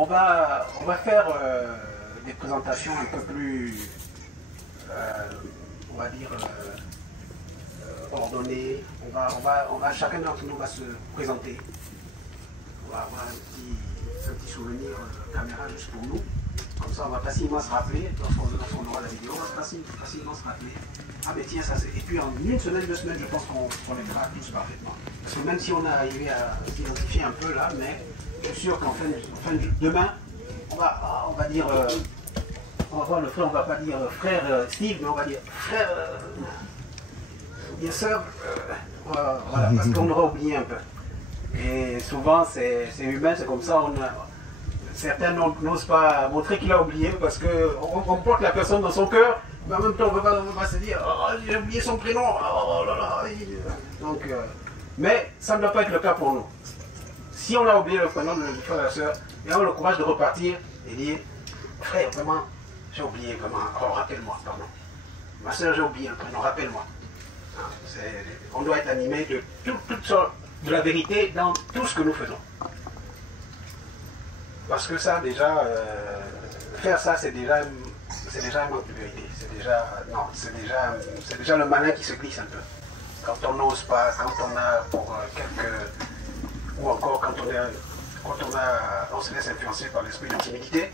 on va faire des présentations un peu plus, on va dire, ordonnées. Chacun d'entre nous va se présenter. On va avoir un petit souvenir caméra juste pour nous. Comme ça, on va facilement se rappeler, lorsqu'on aura la vidéo, on va facilement se rappeler. Ah mais tiens, ça c'est... Et puis en une semaine, 2 semaines, je pense qu'on les fera tous parfaitement. Parce que même si on a arrivé à s'identifier un peu là, mais je suis sûr qu'en fin de demain, on va dire... on va voir le frère, on va pas dire frère Steve, mais on va dire frère... bien sûr, voilà, parce qu'on aura oublié un peu. Et souvent, c'est humain, c'est comme ça, certains n'osent pas montrer qu'il a oublié parce qu'on porte la personne dans son cœur, mais en même temps on ne va pas se dire oh, j'ai oublié son prénom, oh là là. Donc, mais ça ne doit pas être le cas pour nous. Si on a oublié le prénom de notre frère et soeur, et on a le courage de repartir et dire frère, vraiment, j'ai oublié, vraiment, oh, rappelle-moi, pardon. Ma soeur, j'ai oublié le prénom, rappelle-moi. On doit être animé de toutes sortes de la vérité dans tout ce que nous faisons. Parce que ça, déjà, faire ça, c'est déjà un manque de vérité. C'est déjà le malin qui se glisse un peu. Quand on n'ose pas, quand on a pour ou encore quand on se laisse influencer par l'esprit de timidité.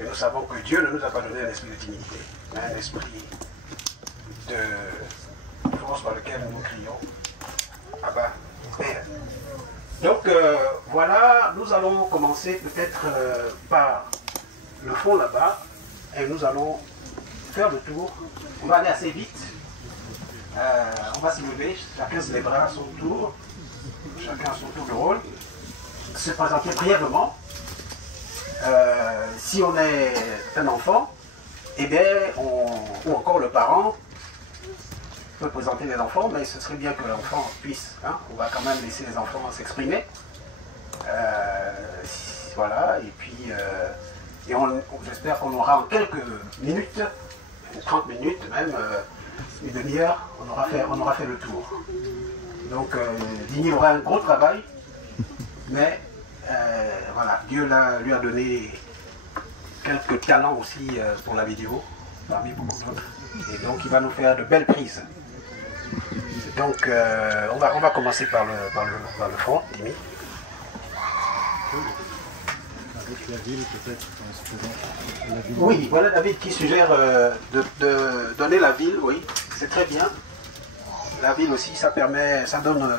Et nous savons que Dieu ne nous a pas donné un esprit de timidité, mais un esprit de force par lequel nous crions. Ah bah, Père. Donc voilà, nous allons commencer peut-être par le fond là-bas et nous allons faire le tour. On va aller assez vite. On va se lever, chacun se lèvera à son tour, chacun à son tour de rôle, se présenter brièvement. Si on est un enfant, eh bien, ou encore le parent peut présenter les enfants, mais ce serait bien que l'enfant puisse, hein, on va quand même laisser les enfants s'exprimer. Voilà, et puis j'espère qu'on aura en quelques minutes, 30 minutes même, une demi-heure, on aura fait le tour. Donc Digny aura un gros travail, mais voilà, Dieu lui a donné quelques talents aussi pour la vidéo, parmi beaucoup d'autres. Et donc il va nous faire de belles prises. Donc on va commencer par le front, Digny. Avec la ville peut-être, on se présente. La ville. Oui, voilà David qui suggère de donner la ville, oui, c'est très bien. La ville aussi, ça donne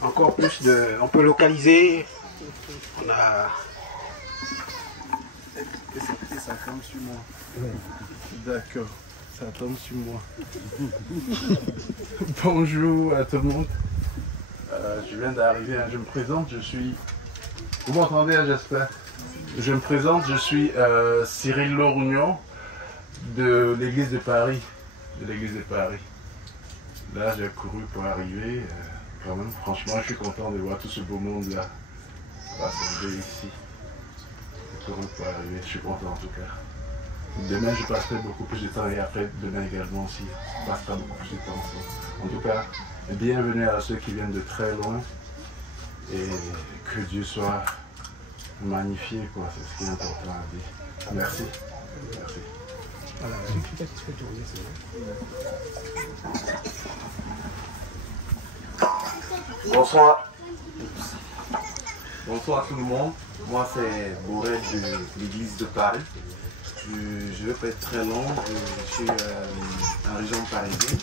encore plus de... On peut localiser, on a... Et ça tombe sur moi. Ouais. D'accord, ça tombe sur moi. Bonjour à tout le monde. Je viens d'arriver, je me présente, je suis... Vous m'entendez, j'espère? Je me présente, je suis Cyril Lorugnon de l'église de Paris. Là, j'ai couru pour arriver. Quand même, franchement, je suis content de voir tout ce beau monde-là rassembler ici. J'ai couru pour arriver, je suis content en tout cas. Demain, je passerai beaucoup plus de temps et après, demain également aussi, je passerai beaucoup plus de temps aussi. En tout cas, bienvenue à ceux qui viennent de très loin et que Dieu soit magnifié, quoi, c'est ce qui est important à dire. Merci. Merci. Bonsoir. Bonsoir à tout le monde. Moi c'est Borel de l'église de Paris. Je ne vais pas être très long, je suis en région parisienne.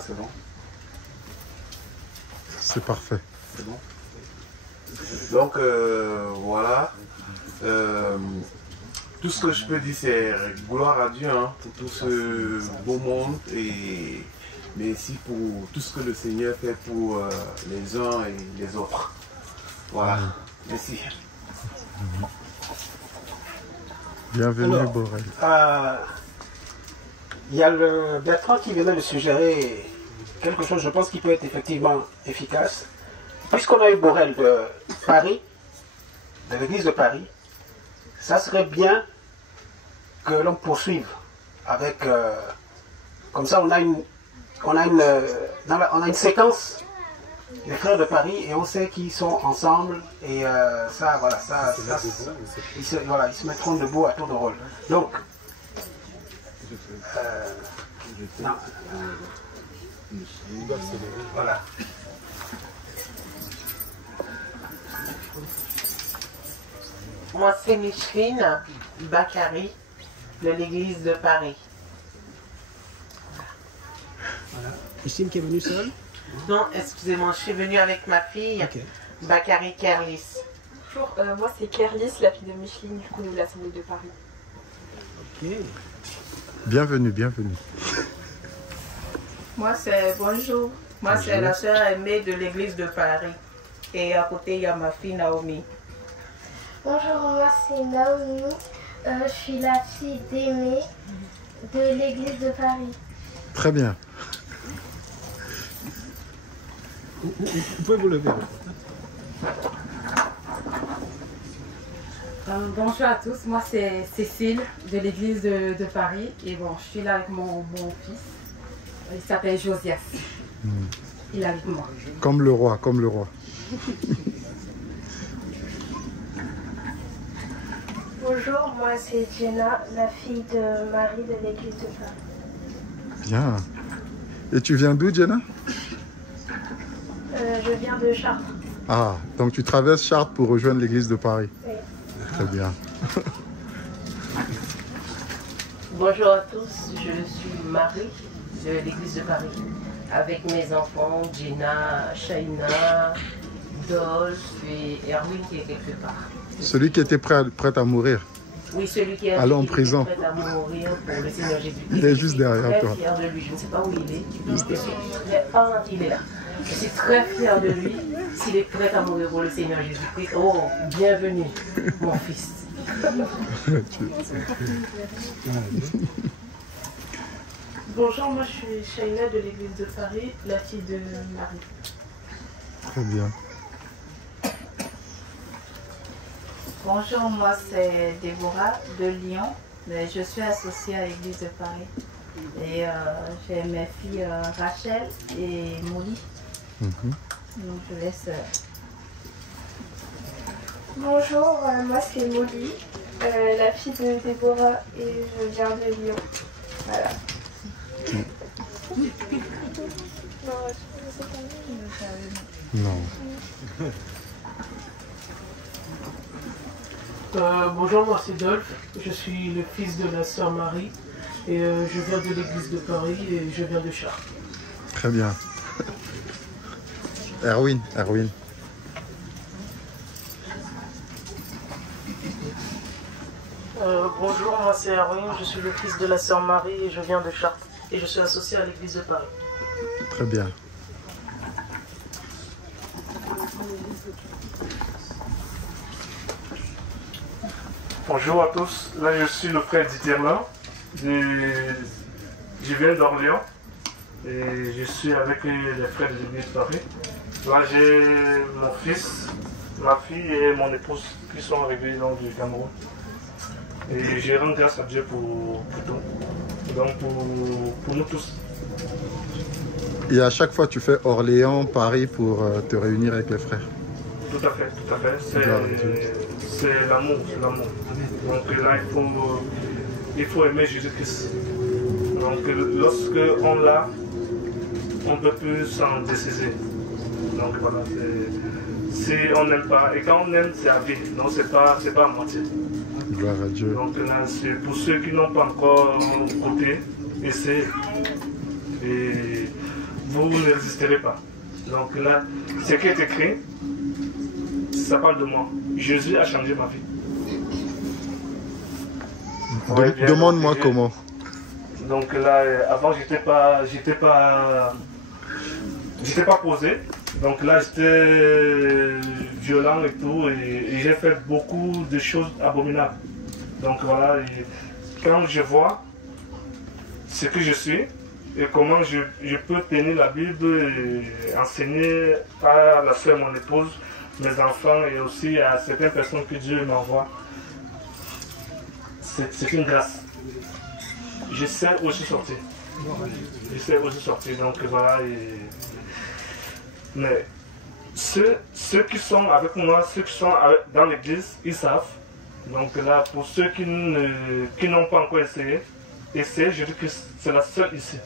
C'est bon. C'est parfait. C'est bon. Donc voilà. Tout ce que je peux dire, c'est gloire à Dieu hein, pour tout ce beau monde et merci pour tout ce que le Seigneur fait pour les uns et les autres. Voilà. Merci. Bienvenue, Borel. Il y a le Bertrand qui venait de suggérer quelque chose, je pense, qui peut être effectivement efficace. Puisqu'on a eu Borel de Paris, de l'église de Paris, ça serait bien que l'on poursuive avec... comme ça, on a on a une séquence des frères de Paris et on sait qu'ils sont ensemble et ils se mettront debout à tour de rôle. Donc, voilà. Moi, c'est Micheline Bakary de l'église de Paris. Voilà. Micheline qui est venue seule? Non, excusez-moi, je suis venue avec ma fille, Bakary Kerlis. Bonjour, moi c'est Kerlis, la fille de Micheline, du coup de l'Assemblée de Paris. Ok. Bienvenue, bienvenue. Moi, c'est bonjour. Moi, c'est la sœur aimée de l'église de Paris. Et à côté, il y a ma fille Naomi. Bonjour, moi c'est Naomi. Je suis la fille d'Aimé de l'église de Paris. Très bien. Vous pouvez vous lever. Bonjour à tous, moi c'est Cécile de l'église de Paris. Et bon, je suis là avec mon fils. Il s'appelle Josias. Il est avec moi. Comme le roi, comme le roi. Bonjour, moi c'est Jenna, la fille de Marie de l'église de Paris. Bien. Et tu viens d'où, Jenna? Je viens de Chartres. Ah, donc tu traverses Chartres pour rejoindre l'église de Paris. Oui. Très bien. Bonjour à tous, je suis Marie de l'église de Paris. Avec mes enfants, Gina, Shaina, Dolph et Erwin qui est quelque part. Celui qui était prêt à mourir. Oui, celui qui est en prison. Prêt à mourir pour le Seigneur Jésus. Il est juste derrière toi. Je suis très fière de lui. Je ne sais pas où il est. Je suis très... Ah, il est là. Je suis très fière de lui. S'il est prêt à mourir pour le Seigneur Jésus-Christ. Oh, bienvenue, mon fils. Bonjour, moi je suis Shaina de l'église de Paris, la fille de Marie. Très bien. Bonjour, moi c'est Déborah de Lyon, mais je suis associée à l'église de Paris. Et j'ai mes filles Rachel et Molly. Donc je laisse... Bonjour, moi c'est Molly, la fille de Déborah et je viens de Lyon. Voilà. Non. Bonjour, moi c'est Dolph, je suis le fils de la sœur Marie et je viens de l'église de Paris et je viens de Chartres. Très bien. Erwin. Bonjour, moi c'est Erwin, je suis le fils de la sœur Marie et je viens de Chartres et je suis associé à l'église de Paris. Très bien. Bonjour à tous, là je suis le frère d'Iterlin, je viens d'Orléans et je suis avec les frères de l'église de Paris. Là j'ai mon fils, ma fille et mon épouse qui sont arrivés du Cameroun. Et je rends grâce à Dieu pour tout, donc pour nous tous. Et à chaque fois tu fais Orléans, Paris pour te réunir avec les frères? Tout à fait. C'est l'amour, Donc là, il faut aimer Jésus-Christ. Donc lorsque on l'a, on ne peut plus s'en dessaisir. Donc voilà, si on n'aime pas, et quand on aime, c'est à vie, donc c'est pas à moitié. Gloire à Dieu. Donc là, c'est pour ceux qui n'ont pas encore goûté, essayez. Et vous ne résisterez pas. Donc là, ce qui est écrit, ça parle de moi. Jésus a changé ma vie. Demande-moi comment. Donc là, avant, j'étais pas posé. Donc là, j'étais violent et tout. Et j'ai fait beaucoup de choses abominables. Donc voilà, et quand je vois ce que je suis et comment je peux tenir la Bible et enseigner à la soeur, mon épouse, mes enfants et aussi à certaines personnes que Dieu m'envoie, c'est une grâce. Je sais où je suis sorti. je sais aussi sortir. Donc voilà. Mais ceux qui sont avec moi, ceux qui sont dans l'église, ils savent. Donc là, pour ceux qui n'ont pas encore essayé, Jésus-Christ, c'est la seule ici.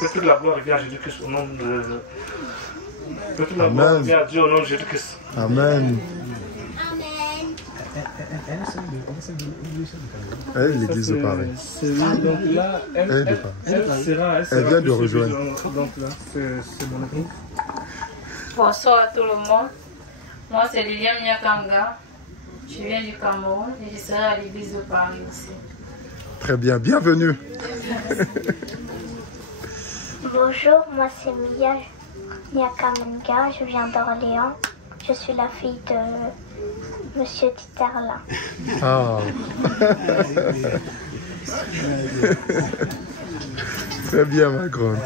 Que toute la gloire revient à Jésus-Christ au nom de... Que toute la gloire revient à Dieu au nom de Jésus-Christ. Amen. L'église de Paris. Donc là, elle vient de rejoindre. Donc là, c'est mon époux. Bonsoir à tout le monde. Moi, c'est Liliane Nyakanga. Je viens du Cameroun et je serai à l'église de Paris aussi. Très bien, bienvenue. Bonjour, moi c'est Mia Nyakamenga, je viens d'Orléans. Je suis la fille de Monsieur Titerla. Ah. Très bien, ma grande.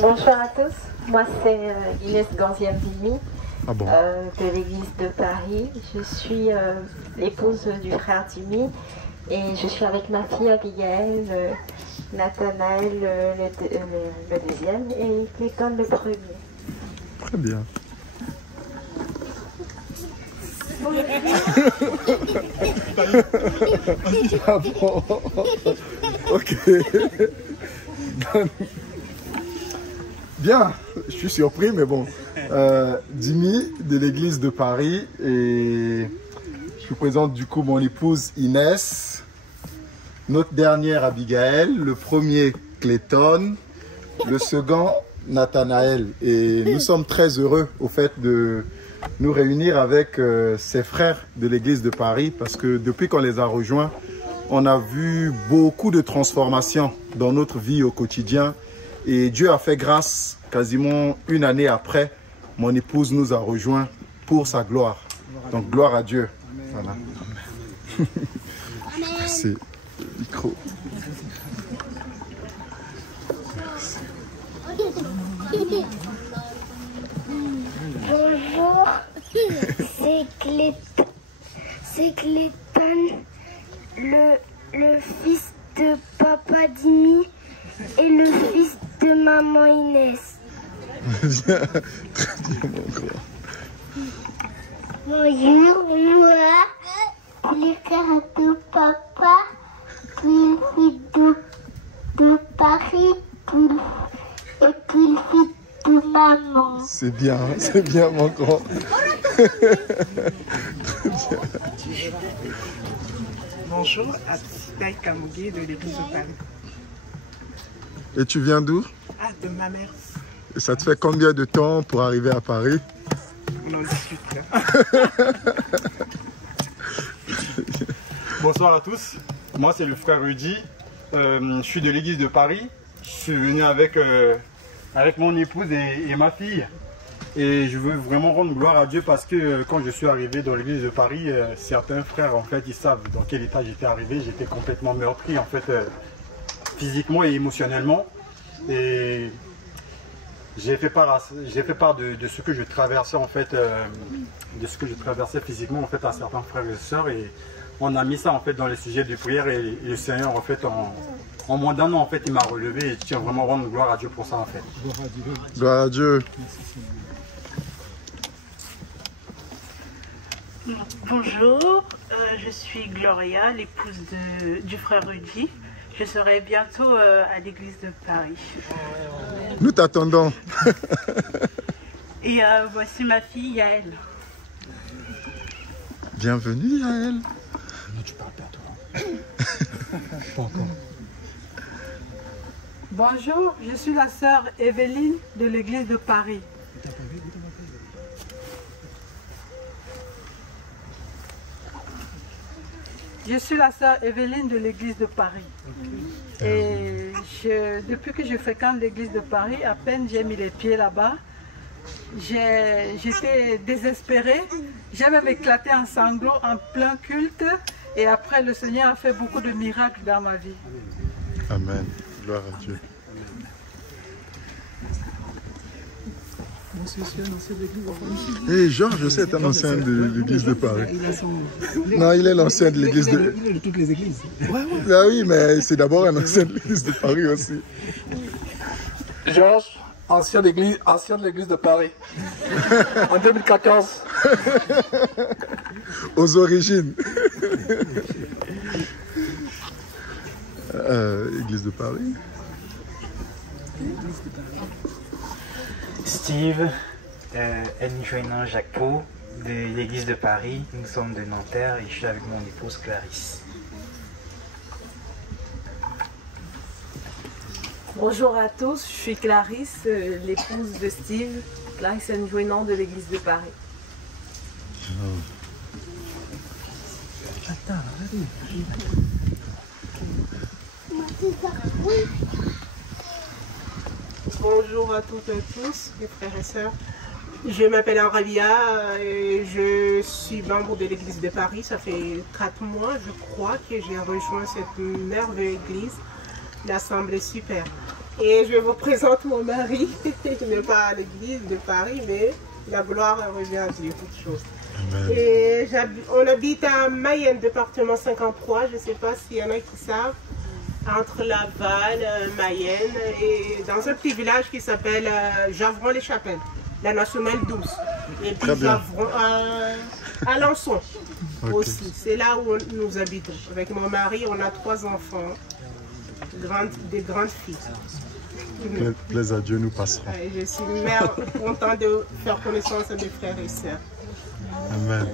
Bonjour à tous, moi c'est Inès Ganziam-Vimy de l'église de Paris. Je suis l'épouse du frère Jimmy et je suis avec ma fille Abigail, Nathanaël le deuxième et Clayton le premier. Très bien. Ah bon. Ok. Bien, je suis surpris, mais bon. Jimmy de l'église de Paris et je vous présente du coup mon épouse Inès, notre dernière Abigail, le premier Clayton, le second Nathanaël. Et nous sommes très heureux au fait de nous réunir avec ces frères de l'église de Paris parce que depuis qu'on les a rejoints, on a vu beaucoup de transformations dans notre vie au quotidien et Dieu a fait grâce quasiment une année après. Mon épouse nous a rejoints pour sa gloire. Donc gloire à Dieu. Voilà. Merci. Micro. Bonjour, c'est Clayton, le fils de papa Dimi et le fils de maman Inès. Très bien, mon grand. Bonjour, moi, le frère de papa, le fils de Paris et puis le fils de maman. C'est bien, mon grand. Très bien. Bonjour, Atsitaï Kamougué de l'église de Paris. Et tu viens d'où? Ah, de ma mère. Et ça te fait combien de temps pour arriver à Paris? On en discute là. Bonsoir à tous, moi c'est le frère Rudy, je suis de l'église de Paris. Je suis venu avec mon épouse et ma fille. Et je veux vraiment rendre gloire à Dieu parce que quand je suis arrivé dans l'église de Paris, certains frères en fait ils savent dans quel état j'étais arrivé. J'étais complètement meurtri en fait physiquement et émotionnellement. Et j'ai fait part de ce que je traversais en fait, de ce que je traversais physiquement en fait à certains frères et sœurs. Et on a mis ça en fait dans les sujets de prière et le Seigneur en fait en moins d'un an en fait il m'a relevé et je tiens vraiment à rendre gloire à Dieu pour ça en fait. Gloire à Dieu. Bonjour, je suis Gloria, l'épouse du frère Rudy. Je serai bientôt à l'église de Paris. Nous t'attendons. Et voici ma fille Yael. Bienvenue Yael. Non, tu parles pas toi. Pas encore. Bonjour, je suis la sœur Evelyne de l'église de Paris. Je suis la sœur Evelyne de l'église de Paris. Et depuis que je fréquente l'église de Paris, à peine j'ai mis les pieds là-bas, j'étais désespérée. J'ai même éclaté en sanglots en plein culte. Et après, le Seigneur a fait beaucoup de miracles dans ma vie. Amen. Gloire à Dieu. Moi, je suis un ancien de l'église de Paris. Et Georges, c'est un ancien de l'église de Paris. Non, il est l'ancien de l'église de... Il est de toutes les églises. Ah oui, mais c'est d'abord un ancien de l'église de Paris aussi. Georges, ancien de l'église de Paris. En 2014. Aux origines. Église de Paris. Steve, Njoinan Jacquot, de l'église de Paris. Nous sommes de Nanterre et je suis avec mon épouse Clarisse. Bonjour à tous, je suis Clarisse, l'épouse de Steve, Clarisse Njoinan de l'église de Paris. Bonjour à toutes et tous, mes frères et sœurs. Je m'appelle Aurélia et je suis membre de l'église de Paris. Ça fait 4 mois, je crois, que j'ai rejoint cette merveilleuse église. L'assemblée super. Et je vous présente mon mari, qui n'est pas à l'église de Paris, mais la gloire revient à Dieu, toute chose. Et on habite à Mayenne, département 53, je ne sais pas s'il y en a qui savent, entre Laval, Mayenne, et dans un petit village qui s'appelle Javron-les-Chapelles, la nationale 12. Et puis Javron, Alençon aussi, c'est là où nous habitons. Avec mon mari, on a 3 enfants, des grandes filles. Plaise à Dieu, nous passerons. Je suis mère contente de faire connaissance à mes frères et sœurs. Amen.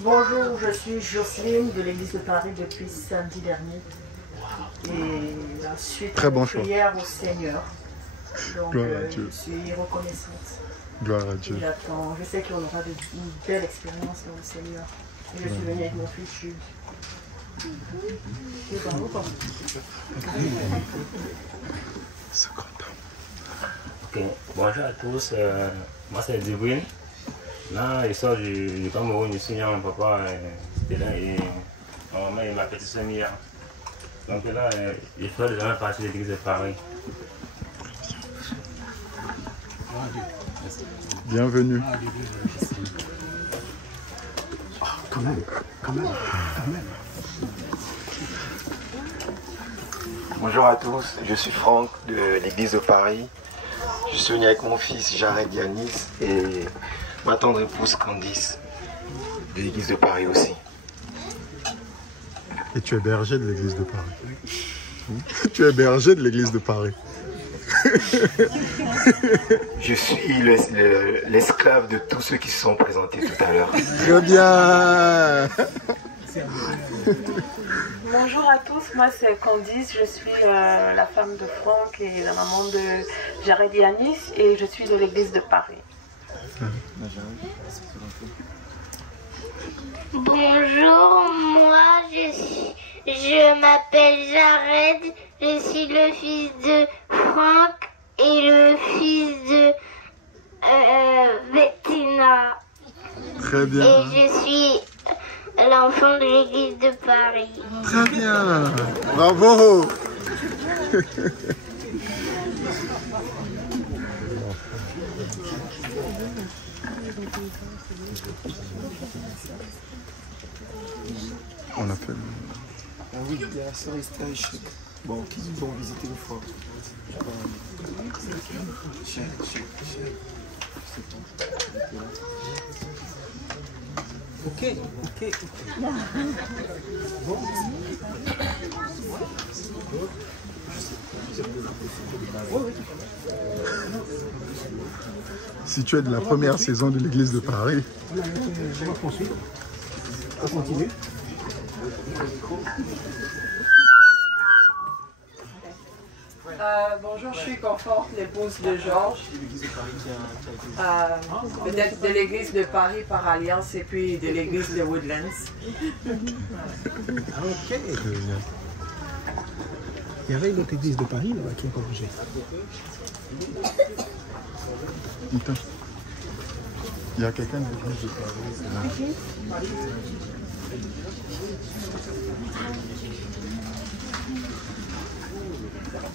Bonjour, je suis Jocelyne de l'église de Paris depuis samedi dernier. Et ensuite, très bon choix. Prière au Seigneur. Donc, gloire à Dieu. Je suis reconnaissante. Gloire à Dieu. J'attends. Je sais qu'on aura une belle expérience dans le Seigneur. Et je suis venue avec mon fils Jules. Ok, bonjour à tous. Moi, c'est Djibril. Là, je sors du Cameroun, je suis mon papa, c'était là, et ma maman et ma petite soeur Mia. Donc là, je fais déjà partie de l'église de Paris. Bienvenue. Quand même. Bonjour à tous, je suis Franck de l'église de Paris. Je suis venu avec mon fils Jared Yanis et ma tendre épouse Candice de l'église de Paris aussi. Et tu es berger de l'église de Paris. Tu es berger de l'église de Paris. Je suis l'esclave de tous ceux qui se sont présentés tout à l'heure. Très bien. Bonjour à tous, moi c'est Candice, je suis la femme de Franck et la maman de Jared Yanis et je suis de l'église de Paris. Bonjour, moi je m'appelle Jared, je suis le fils de Franck et le fils de Bettina. Très bien. Et je suis l'enfant de l'église de Paris. Très bien. Bravo. On a fait... Ah oui, il y a la sœur Esther et Chèque. Bon, qui nous ont visité une fois. Ok. Bon. Si tu es de la première saison de l'église de Paris. On va poursuivre. On continue. Bonjour Bonjour, je suis Confort, l'épouse de Georges. Peut-être de l'église de Paris par alliance et puis de l'église de Woodlands. Ok. Il y avait une autre église de Paris là-bas qui a corrigé. Il y a quelqu'un de l'église de Paris.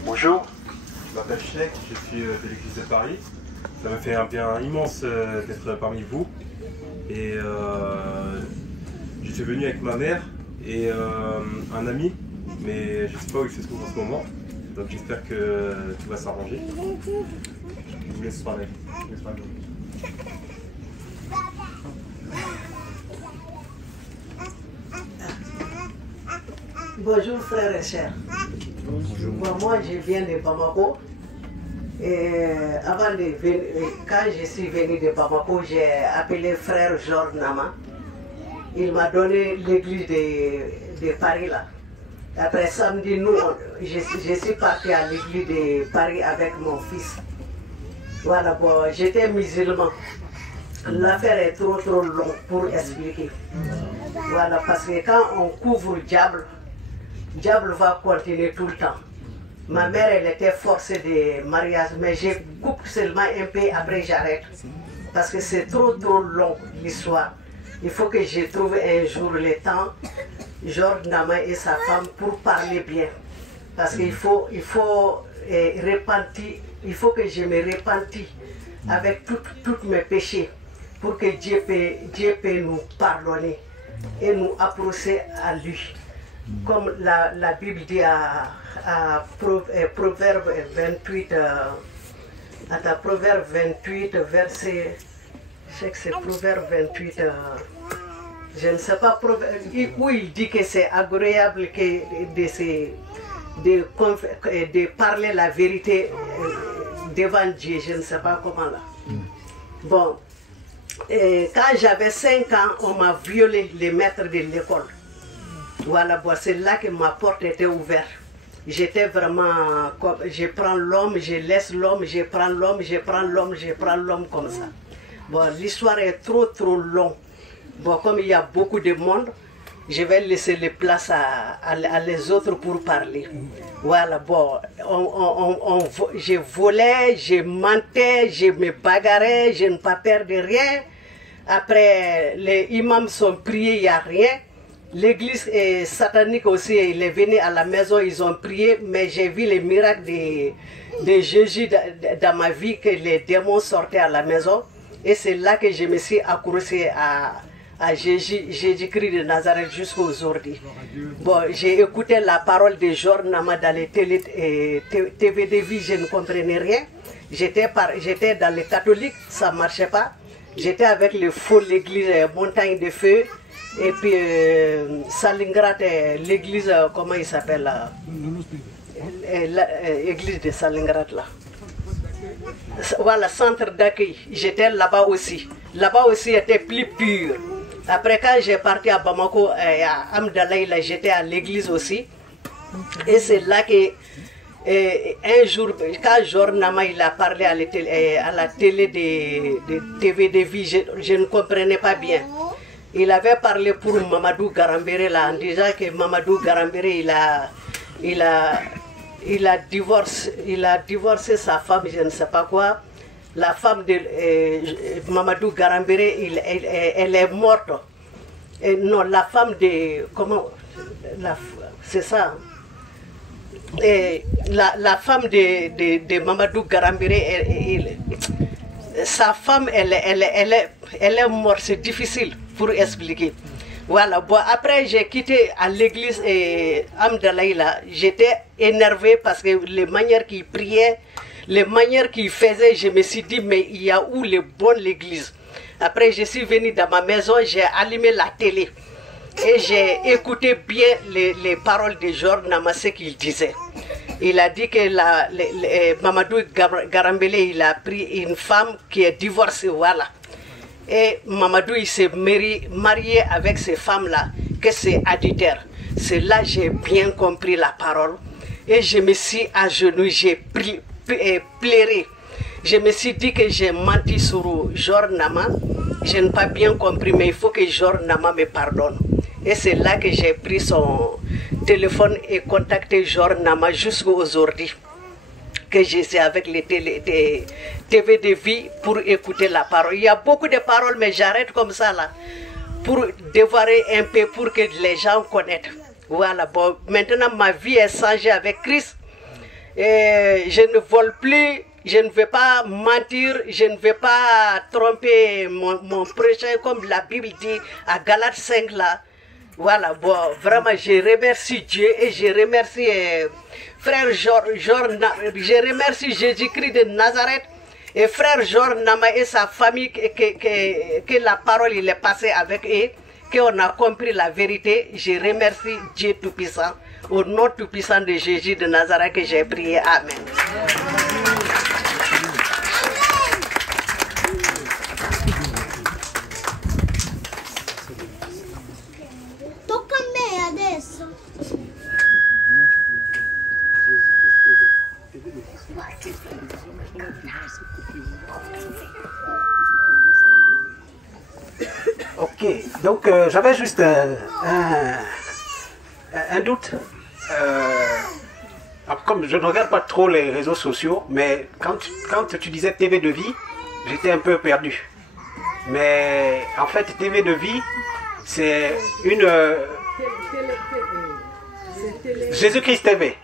Bonjour, je m'appelle Sheikh, je suis de l'église de Paris. Ça me fait un bien immense d'être parmi vous. Et je suis venu avec ma mère et un ami, mais je ne sais pas où il se trouve en ce moment. Donc j'espère que tout va s'arranger. Je vous laisse parler. Bonjour frères et sœurs. Bon, moi je viens de Bamako. Et avant de venir, quand je suis venu de Bamako, j'ai appelé frère Georges Nama. Il m'a donné l'église de Paris là. Après samedi, je suis parti à l'église de Paris avec mon fils. Voilà, bon, j'étais musulman. L'affaire est trop longue pour expliquer. Voilà, parce que quand on couvre le diable va continuer tout le temps. Ma mère, elle était forcée de mariage, mais je coupe seulement un peu, après j'arrête. Parce que c'est trop long l'histoire. Il faut que je trouve un jour le temps, Georges Nama et sa femme, pour parler bien. Parce qu'il faut repentir, il faut que je me repentis avec tous mes péchés, pour que Dieu peut nous pardonner et nous approcher à lui. Comme la Bible dit à Proverbe 28, Proverbe 28, verset, je sais que c'est Proverbe 28, je ne sais pas, où il dit que c'est agréable de parler la vérité devant Dieu, je ne sais pas comment là. Bon, quand j'avais 5 ans, on m'a violé, les maîtres de l'école. Voilà, bon, c'est là que ma porte était ouverte. J'étais vraiment comme, je prends l'homme, je laisse l'homme, je prends l'homme, je prends l'homme, je prends l'homme comme ça. Bon, l'histoire est trop longue. Bon, comme il y a beaucoup de monde, je vais laisser les places à les autres pour parler. Voilà, bon, je volais, je mentais, je me bagarrais, je n'ai pas peur de rien. Après, les imams sont priés, il n'y a rien. L'église satanique aussi, il est venu à la maison, ils ont prié, mais j'ai vu les miracles de Jésus dans ma vie, que les démons sortaient à la maison. Et c'est là que je me suis accroché à Jésus-Christ de Nazareth jusqu'à aujourd'hui. Bon, j'ai écouté la parole de Georges Nama dans les TV de vie, je ne comprenais rien. J'étais dans les catholiques, ça ne marchait pas. J'étais avec le faux, l'église Montagne de Feu. Et puis Salingrad, l'église, comment il s'appelle là? L'église de Salingrad là. Voilà, centre d'accueil. J'étais là-bas aussi. Là-bas aussi était plus pur. Après quand j'ai parti à Bamako, à Amdalaï, j'étais à l'église aussi. Et c'est là que un jour, quand Georges Nama il a parlé à la télé de TV de vie, je ne comprenais pas bien. Il avait parlé pour Mamadou Garambéré là, en disant que Mamadou Garambéré il a divorcé sa femme, je ne sais pas quoi. La femme de Mamadou Garambéré, elle est morte. Et non, la femme de... Comment... C'est ça. Et la femme de Mamadou Garambéré, sa femme, elle est morte, c'est difficile pour expliquer. Voilà, bon, après j'ai quitté à l'église Amdalaïla, j'étais énervé parce que les manières qu'il priait, les manières qu'il faisait, je me suis dit, mais il y a où les bonnes l'église? Après je suis venu dans ma maison, j'ai allumé la télé et j'ai écouté bien les paroles de Georges Nama, ce qu'il disait. Il a dit que Mamadou Garambélé, il a pris une femme qui est divorcée, voilà. Et Mamadou, il s'est marié avec ces femmes-là, que c'est adultère. C'est là que j'ai bien compris la parole. Et je me suis à genoux, j'ai pleuré. Je me suis dit que j'ai menti sur Jor Nama. Je n'ai pas bien compris, mais il faut que Jor Nama me pardonne. Et c'est là que j'ai pris son téléphone et contacté Jor Nama jusqu'à aujourd'hui. Que je suis avec les TV de vie pour écouter la parole. Il y a beaucoup de paroles, mais j'arrête comme ça là. Pour dévoiler un peu, pour que les gens connaissent. Voilà, bon, maintenant ma vie est changée avec Christ. Et je ne vole plus, je ne vais pas mentir, je ne vais pas tromper mon prochain comme la Bible dit à Galates 5 là. Voilà, bon, vraiment je remercie Dieu et je remercie frère je remercie Jésus-Christ de Nazareth et frère Jor Nama et sa famille que la parole il est passée avec eux, qu'on a compris la vérité. Je remercie Dieu Tout-Puissant, au nom Tout-Puissant de Jésus de Nazareth que j'ai prié. Amen. Tocca a me adesso. Ok, donc j'avais juste un doute. Comme je ne regarde pas trop les réseaux sociaux, mais quand tu disais TV de vie, j'étais un peu perdu. Mais en fait, TV de vie, c'est une... Jésus-Christ TV.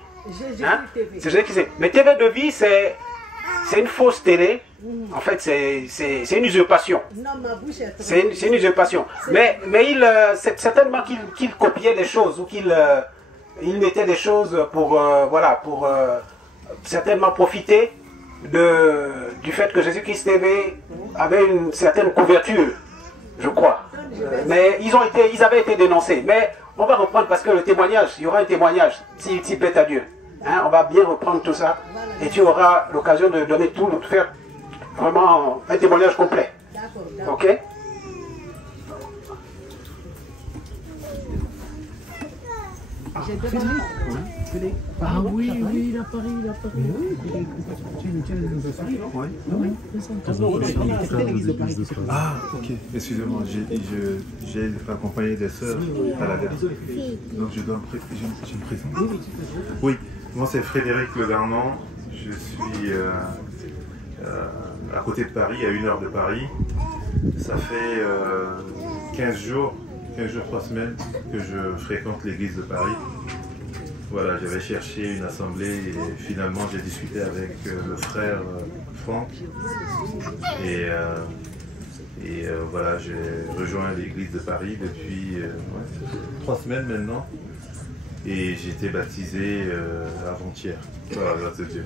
Hein? C'est Jésus-Christ TV. Mais TV de vie, c'est une fausse télé. En fait, c'est une usurpation. C'est une usurpation. Mais c'est certainement qu'il copiait des choses ou qu'il mettait des choses pour, pour certainement profiter du fait que Jésus-Christ TV avait une certaine couverture, je crois. Mais ils avaient été dénoncés. Mais on va reprendre parce que le témoignage, il y aura un témoignage, si plaît à Dieu. Hein, on va bien reprendre tout ça et tu auras l'occasion de donner tout, de faire vraiment un témoignage complet. Ok? Ah oui, il a Ah, ok, excusez-moi, j'ai accompagné des sœurs à la dernière. Donc je me présente. Oui, moi c'est Frédéric Le Garnon, je suis à côté de Paris, à 1 heure de Paris. Ça fait 15 jours, 3 semaines que je fréquente l'église de Paris. Voilà, j'avais cherché une assemblée et finalement j'ai discuté avec le frère Franck et voilà, j'ai rejoint l'église de Paris depuis 3 semaines maintenant et j'ai été baptisé avant-hier, par la grâce de Dieu.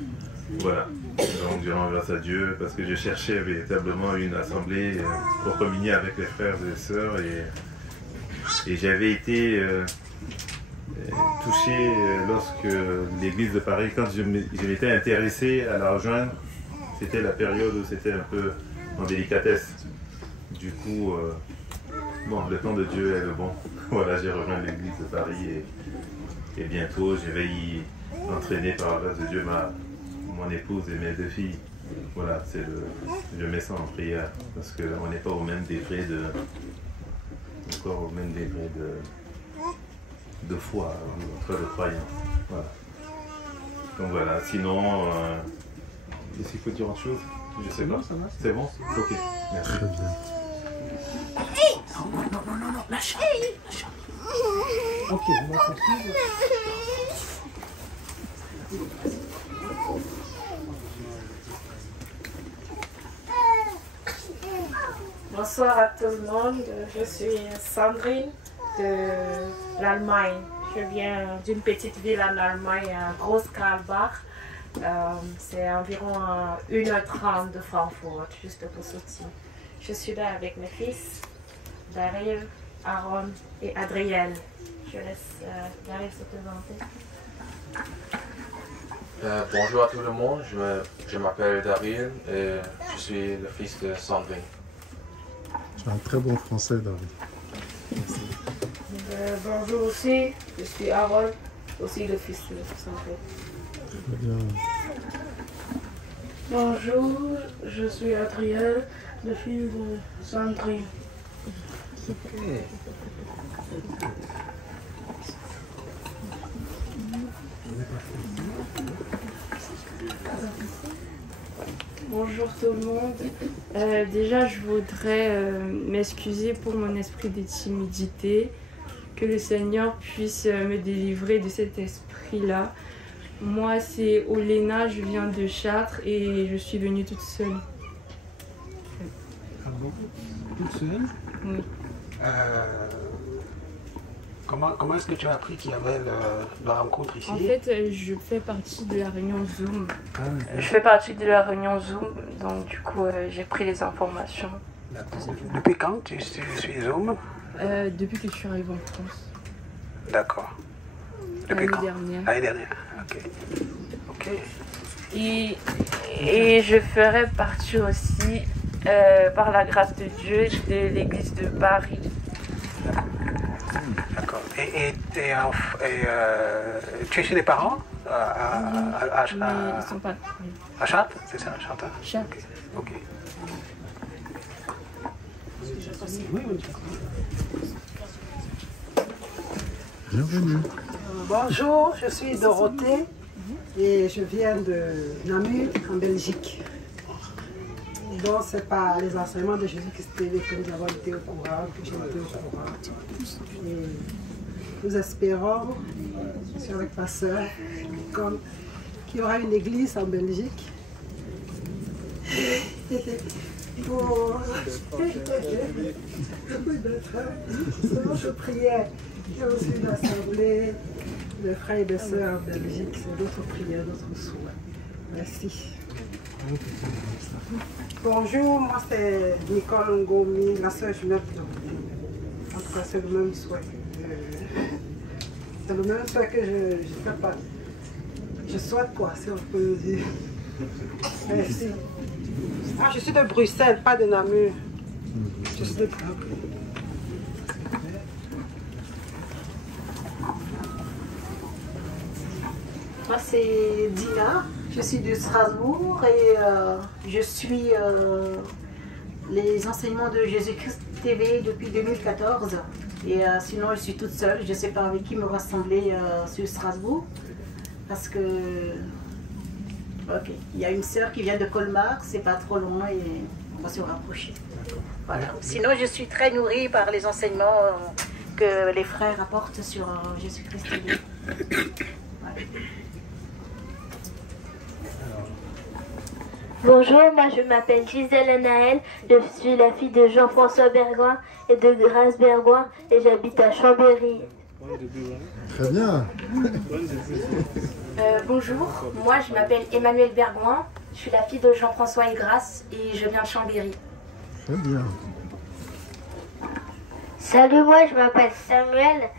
Voilà, donc je rends grâce à Dieu parce que je cherchais véritablement une assemblée pour communier avec les frères et les sœurs et j'avais été touché lorsque l'église de Paris, quand je m'étais intéressé à la rejoindre, c'était la période où c'était un peu en délicatesse. Du coup, bon, le temps de Dieu est le bon. Voilà, j'ai rejoint l'église de Paris et bientôt je vais y entraîner par la grâce de Dieu mon épouse et mes 2 filles. Voilà, je mets ça en prière parce qu'on n'est pas au même degré de foi, de croyance. Voilà. Donc voilà, sinon, est-ce qu'il faut dire autre chose? Je sais pas. C'est bon? Ok, merci. Très bien. Non, lâche. Ok, on va continuer. Bonsoir à tout le monde, je suis Sandrine de l'Allemagne. Je viens d'une petite ville en Allemagne, à Groß-Karlbach. C'est environ 1h30 de Francfort, juste pour sortir. Je suis là avec mes fils, Daryl, Aaron et Adriel. Je laisse Daryl se présenter. Bonjour à tout le monde, je m'appelle Daryl et je suis le fils de Sandrine. Tu as un très bon français, Daryl. Merci. Bonjour aussi, je suis Aaron, aussi le fils de Sandrine. Très bien. Bonjour, je suis Adriel, le fils de Sandrine. Bonjour tout le monde. Déjà, je voudrais m'excuser pour mon esprit de timidité. Que le Seigneur puisse me délivrer de cet esprit-là. Moi, c'est Olena, je viens de Chartres et je suis venue toute seule. Ah bon? Toute seule? Oui. Comment est-ce que tu as appris qu'il y avait la rencontre ici? En fait, je fais partie de la réunion Zoom. Ah, Je fais partie de la réunion Zoom, donc du coup, j'ai pris les informations. Depuis quand tu suis Zoom? Depuis que je suis arrivée en France. D'accord. Depuis quand? L'année dernière. L'année dernière, ok. Ok. Et je ferai partie aussi, par la grâce de Dieu, de l'église de Paris. D'accord. Et tu es chez les parents? Mais ils sont pas. À Chartres? C'est ça, à Chartres? Chartres. Ok. Bienvenue. Bonjour, je suis Dorothée et je viens de Namur en Belgique. Donc c'est par les enseignements de Jésus-Christ que nous avons été au courant, que j'ai été au courant. Et nous espérons, je suis avec ma soeur, qu'il y aura une église en Belgique. Pour je priais. Il y a aussi l'Assemblée de frères et de sœurs en Belgique. C'est d'autres prières, d'autres souhaits. Merci. Bonjour, moi c'est Nicole Ngomi, la sœur jumelle de Dorothée. En tout cas, c'est le même souhait. C'est le même souhait que je fais pas. Je souhaite quoi, si on peut dire. Merci. Ah, je suis de Bruxelles, pas de Namur. Je suis de Bruxelles. Moi, c'est Dina, je suis de Strasbourg et je suis les enseignements de Jésus-Christ TV depuis 2014. Et sinon, je suis toute seule, je ne sais pas avec qui me rassembler sur Strasbourg. Parce que, ok, il y a une sœur qui vient de Colmar, c'est pas trop loin et on va se rapprocher. Voilà. Sinon, je suis très nourrie par les enseignements que les frères apportent sur Jésus-Christ TV. Voilà. Bonjour, moi je m'appelle Gisèle Anaël, je suis la fille de Jean-François Bergoin et de Grâce Bergoin et j'habite à Chambéry. Très bien. Bonjour, moi je m'appelle Emmanuel Bergoin, je suis la fille de Jean-François et Grâce et je viens de Chambéry. Très bien. Salut, moi je m'appelle Samuel,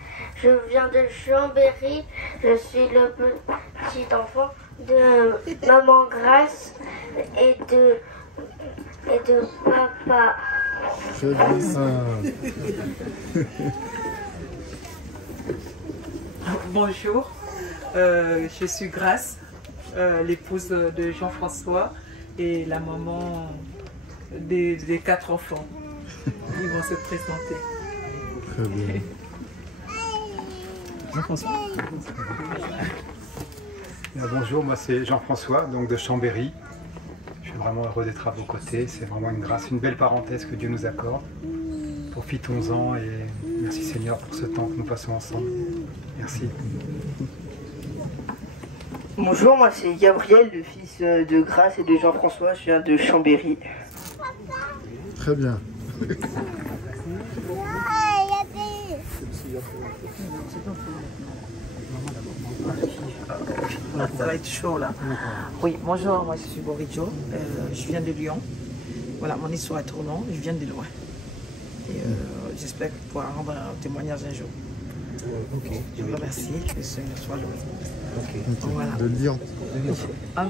je viens de Chambéry, je suis le petit enfant de maman Grâce et de papa. Très bien. Bonjour, je suis Grâce, l'épouse de Jean-François et la maman des 4 enfants. Ils vont se présenter. Très bien. Jean-François. Bonjour, moi c'est Jean-François, donc de Chambéry. Je suis vraiment heureux d'être à vos côtés. C'est vraiment une grâce, une belle parenthèse que Dieu nous accorde. Profitons-en et merci Seigneur pour ce temps que nous passons ensemble. Merci. Bonjour, moi c'est Gabriel, le fils de Grâce et de Jean-François. Je viens de Chambéry. Très bien. Ça va être chaud là. Oui, bonjour, moi je suis Boridjo, je viens de Lyon. Voilà, mon histoire est trop longue, je viens de loin. Et j'espère pouvoir rendre un témoignage un jour. Ok. Je vous remercie, que le Seigneur soit loué. Ok. Voilà. De Lyon. Ah.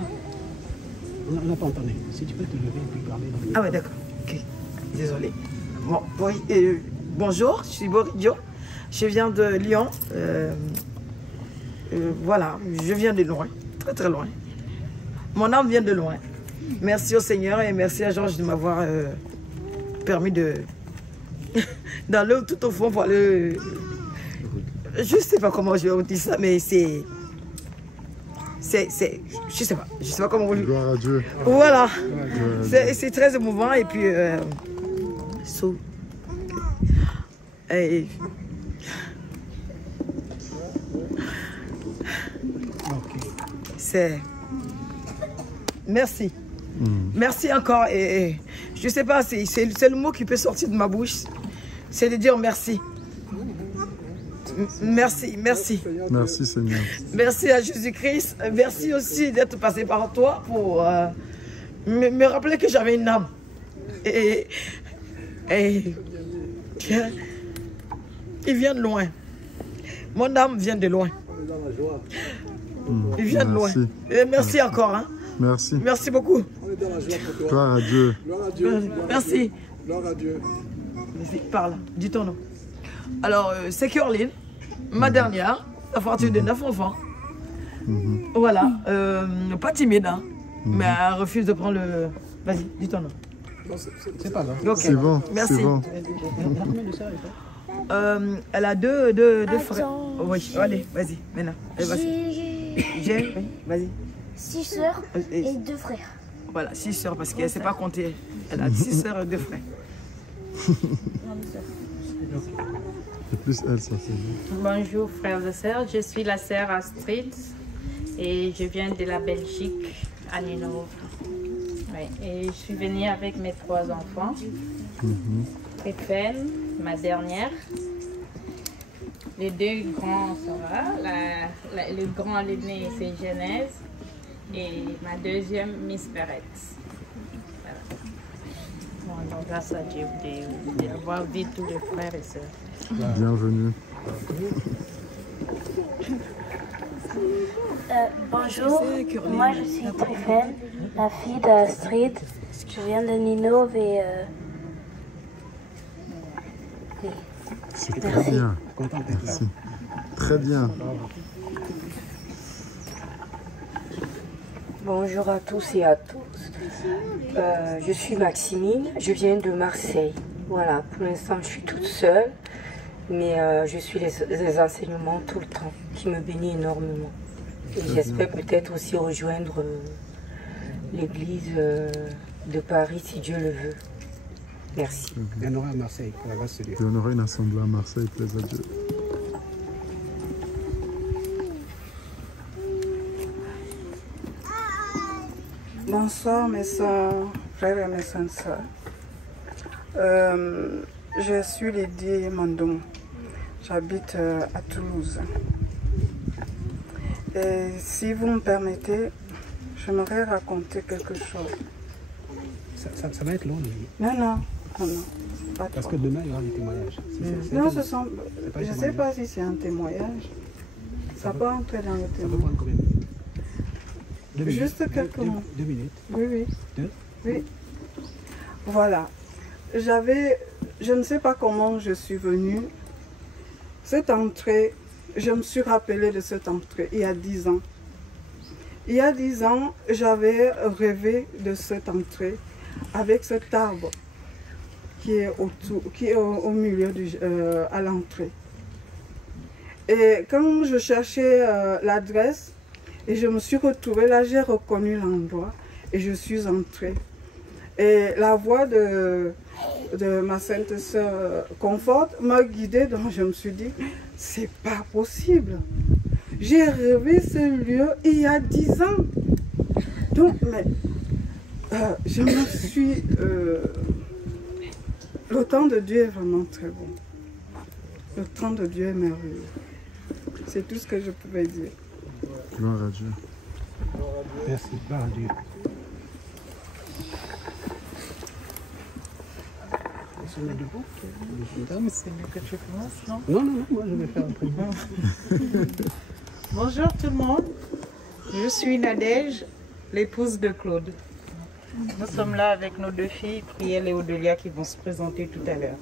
On n'a pas entendu. Si tu peux te lever et puis parler. Ah ouais, d'accord. Ok. Désolé. Bon, oui, bonjour, je suis Boridjo. Je viens de Lyon. Voilà, je viens de loin, très très loin. Mon âme vient de loin. Merci au Seigneur et merci à Georges de m'avoir permis d'aller tout au fond pour aller... Je ne sais pas comment je vais dire ça, mais c'est... Je sais pas comment vous... Gloire à Dieu. Voilà. C'est très émouvant et puis... c'est... Merci. Merci encore. Et je ne sais pas, c'est le mot qui peut sortir de ma bouche. C'est de dire merci. Merci, merci. Merci Seigneur. Merci à Jésus-Christ. Merci aussi d'être passé par toi pour me rappeler que j'avais une âme. Et il vient de loin. Mon âme vient de loin. Il vient de loin. Et merci encore. Hein. Merci. Merci beaucoup. Gloire à Dieu. Merci. Gloire à Dieu. Parle, dis ton nom. Alors, c'est Curline, ma dernière, à partir de 9 enfants. Voilà, pas timide, hein, mais elle refuse de prendre le... Vas-y, dis ton nom. C'est pas grave. Okay. C'est bon, merci. c'est bon. Elle a deux frères. Oui, allez, vas-y, maintenant. J'ai, vas-y. 6 sœurs et 2 frères. Voilà, 6 sœurs, parce qu'elle ne sait pas compter. Elle a 6 sœurs et 2 frères. Et plus elle, ça c'est... Bonjour frères et sœurs, je suis la sœur Astrid et je viens de la Belgique, à Ninove. Oui, et je suis venue avec mes 3 enfants. Stéphane, ma dernière. Les 2 grands, ça va. Le grand, l'aîné, c'est Genèse. Et ma deuxième, Miss Perrette. Voilà. Bon, donc grâce à Dieu d'avoir vu tous les frères et sœurs. Bienvenue. Bonjour, moi je suis Tryphène, la fille d'Astrid. Je viens de Ninove et... C'est très bien. Merci. Très bien. Bonjour à tous et à tous. Je suis Maximine, je viens de Marseille. Voilà, pour l'instant je suis toute seule, mais je suis les enseignements tout le temps, qui me bénit énormément. Et j'espère peut-être aussi rejoindre l'église de Paris si Dieu le veut. Merci. Il y en aura à Marseille, pour la grâce de Dieu. Il y en aura une assemblée à Marseille, plaise à Dieu. Bonsoir mes soeurs, frères et mes sœurs. Je suis Lydie Mandom. J'habite à Toulouse. Et si vous me permettez, j'aimerais raconter quelque chose. Ça va être long, Lydie. Non. Parce que demain, il y aura des témoignages. Non, je ne sais pas si c'est un témoignage. Ça peut entrer dans le témoignage. Ça peut prendre combien de minutes? Juste quelques mots. 2 minutes. Oui. 2? Oui. Voilà. Je ne sais pas comment je suis venue. Cette entrée, je me suis rappelée de cette entrée il y a 10 ans. Il y a 10 ans, j'avais rêvé de cette entrée avec cet arbre qui est au milieu à l'entrée. Et quand je cherchais l'adresse, et je me suis retrouvée là, j'ai reconnu l'endroit et je suis entrée. Et la voix de ma sainte sœur Confort m'a guidée, donc je me suis dit, c'est pas possible. J'ai rêvé ce lieu il y a 10 ans. Donc, mais je me suis... le temps de Dieu est vraiment très bon. Le temps de Dieu est merveilleux. C'est tout ce que je pouvais dire. Gloire à Dieu. Merci, gloire à Dieu. On se met debout. C'est mieux que tu commences, non? Non, moi je vais faire un truc. Bonjour tout le monde. Je suis Nadège, l'épouse de Claude. Nous sommes là avec nos 2 filles, Priel et Odelia, qui vont se présenter tout à l'heure.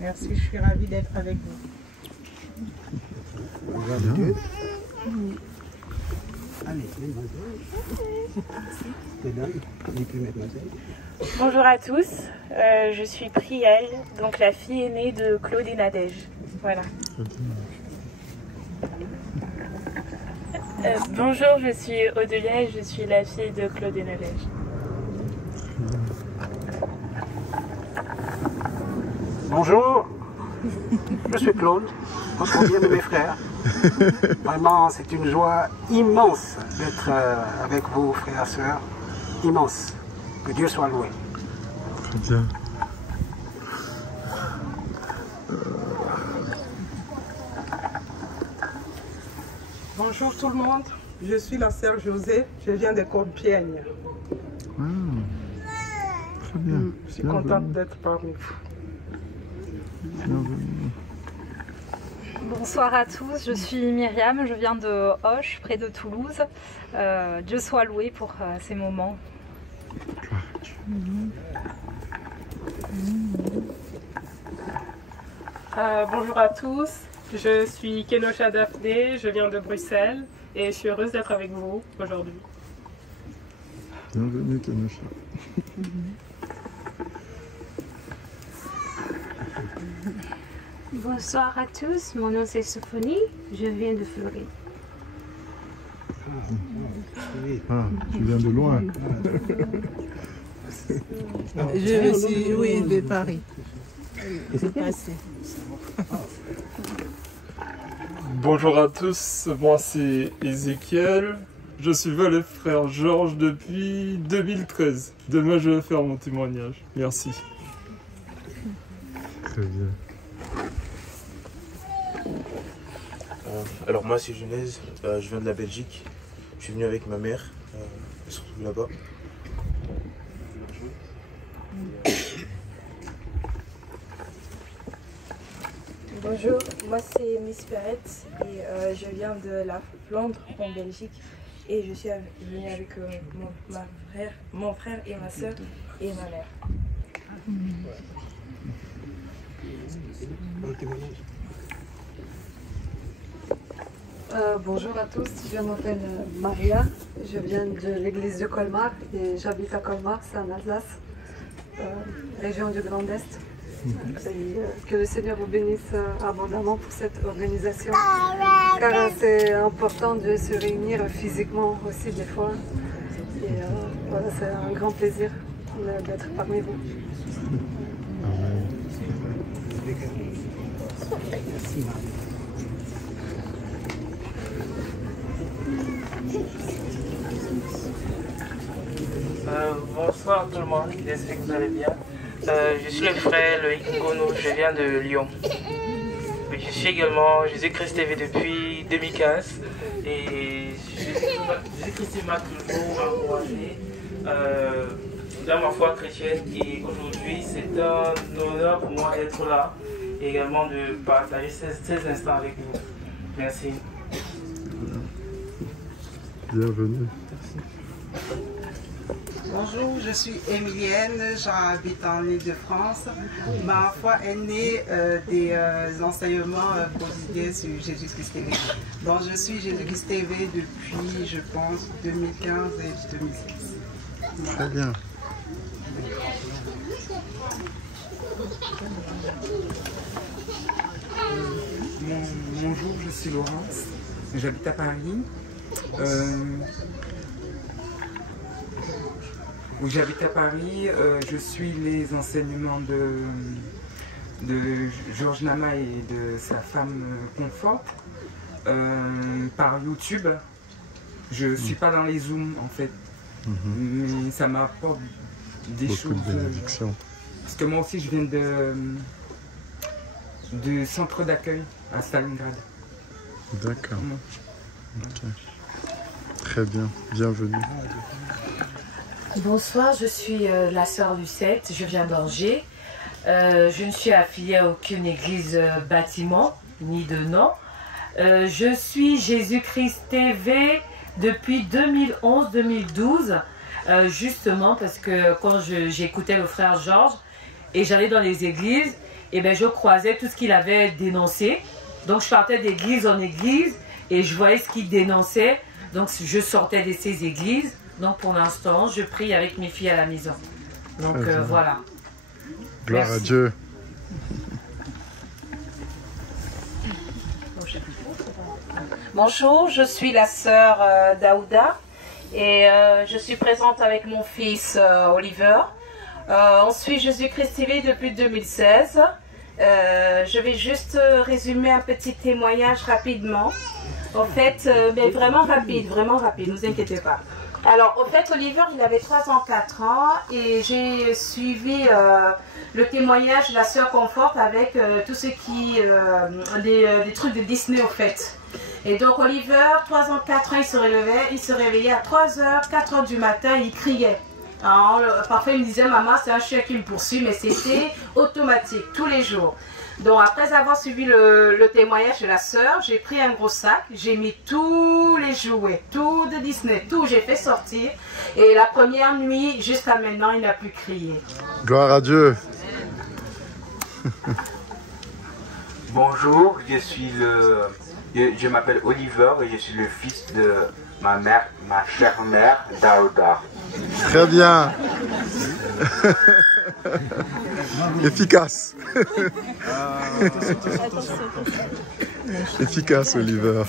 Merci, je suis ravie d'être avec vous. Gloire à Dieu. Bonjour à tous, je suis Priel, donc la fille aînée de Claude et Nadège. Voilà. Bonjour, je suis Odelia et je suis la fille de Claude et Nadège. Bonjour, je suis Claude, votre bien de mes frères. Vraiment, c'est une joie immense d'être avec vous, frères et sœurs. Immense. Que Dieu soit loué. Très bien. Bonjour tout le monde, je suis la sœur José, je viens de Compiègne. Très bien. Je suis contente d'être parmi vous. Bienvenue. Bonsoir à tous, je suis Myriam, je viens de Auch, près de Toulouse. Dieu soit loué pour ces moments. Bonjour à tous, je suis Kenosha Daphné, je viens de Bruxelles et je suis heureuse d'être avec vous aujourd'hui. Bienvenue Kenosha. Bonsoir à tous, mon nom c'est Sophonie, je viens de Floride. Ah, tu viens de loin. Je suis, oui, de Paris. Bonjour à tous, moi c'est Ézéchiel. Je suis le frère Georges depuis 2013. Demain je vais faire mon témoignage. Merci. Très bien. Alors moi c'est Genèse, je viens de la Belgique. Je suis venu avec ma mère, elle se retrouve là-bas. Bonjour, moi c'est Miss Perrette et je viens de la Flandre en Belgique et je suis venue avec mon frère et ma soeur et ma mère. Bonjour à tous, je m'appelle Maria, je viens de l'église de Colmar et j'habite à Colmar, c'est en Alsace, région du Grand Est. Et que le Seigneur vous bénisse abondamment pour cette organisation, car c'est important de se réunir physiquement aussi des fois. Et voilà, c'est un grand plaisir d'être parmi vous. Bonsoir tout le monde, j'espère que vous allez bien. Je suis le frère Loïc Ngono, je viens de Lyon. Je suis également Jésus-Christ TV depuis 2015 et Jésus-Christ m'a toujours encouragé dans ma foi chrétienne et aujourd'hui c'est un honneur pour moi d'être là et également de partager ces instants avec vous. Merci. Bienvenue. Bonjour, je suis Emilienne, j'habite en Ile-de-France. Ma foi est née des enseignements prodigués sur Jésus-Christ TV. Bon, je suis Jésus-Christ TV depuis, je pense, 2015 et 2016. Très bien. Bonjour, je suis Laurence, j'habite à Paris. J'habite à Paris, je suis les enseignements de Georges Nama et de sa femme Confort par YouTube. Je ne suis pas dans les Zooms en fait, mais ça m'apporte des choses. Parce que moi aussi je viens de centre d'accueil à Stalingrad. D'accord. Ok. Très bien, bienvenue. Bonsoir, je suis la sœur Lucette, je viens d'Angers. Je ne suis affiliée à aucune église bâtiment, ni de nom. Je suis Jésus-Christ TV depuis 2011-2012, justement parce que quand j'écoutais le frère Georges et j'allais dans les églises, et ben je croisais tout ce qu'il avait dénoncé. Donc je partais d'église en église et je voyais ce qu'il dénonçait. Donc je sortais de ces églises. Donc pour l'instant, je prie avec mes filles à la maison. Donc voilà. Gloire Merci. à Dieu. Bonjour, je suis la sœur Daouda et je suis présente avec mon fils Oliver. On suit Jésus-Christ TV depuis 2016. Je vais juste résumer un petit témoignage rapidement. En fait, mais vraiment rapide, ne vous inquiétez pas. Alors, au fait, Oliver, il avait 3 ans, 4 ans et j'ai suivi le témoignage de la sœur Confort avec tout ce qui... des trucs de Disney, au fait. Et donc, Oliver, 3 ans, 4 ans, il se réveillait à 3h, 4h du matin, il criait. Alors, parfois, il me disait, maman, c'est un chien qui me poursuit, mais c'était automatique, tous les jours. Donc, après avoir suivi le témoignage de la sœur, j'ai pris un gros sac, j'ai mis tous les jouets, tout de Disney, tout, j'ai fait sortir. Et la première nuit, jusqu'à maintenant, il n'a plus crié. Gloire à Dieu. Bonjour, je m'appelle Oliver et je suis le fils de ma chère mère, Daouda. Très bien. Efficace. Efficace, Oliver.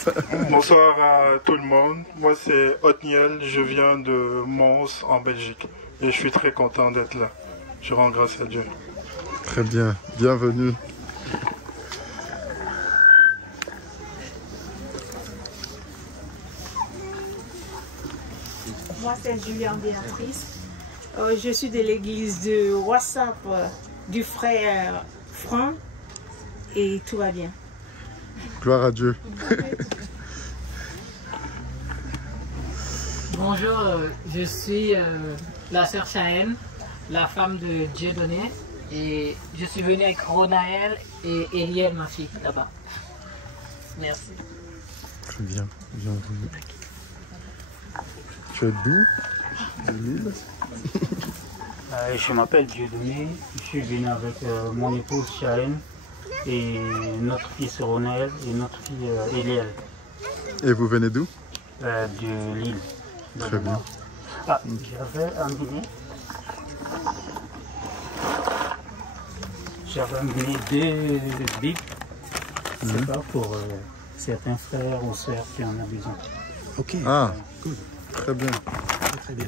Bonsoir à tout le monde. Moi, c'est Othniel. Je viens de Mons, en Belgique. Et je suis très content d'être là. Je rends grâce à Dieu. Très bien. Bienvenue. Moi, c'est Julien Béatrice. Je suis de l'église de WhatsApp du frère Franck et tout va bien. Gloire à Dieu. Bonjour, je suis la sœur Chahenne, la femme de Dieudonné, et je suis venue avec Ronaël et Eliel, ma fille, là-bas. Merci. Très bien, bienvenue. Tu es d'où? De Lille? Je m'appelle Dieudonné, je suis venu avec mon épouse Chahenne et notre fils Ronaël et notre fille Eliel. Et vous venez d'où? De Lille. Très bien. Ah, j'avais amené deux bibles, c'est pas pour certains frères ou sœurs qui en ont besoin. Ok. Ah, cool. Très bien. Très bien.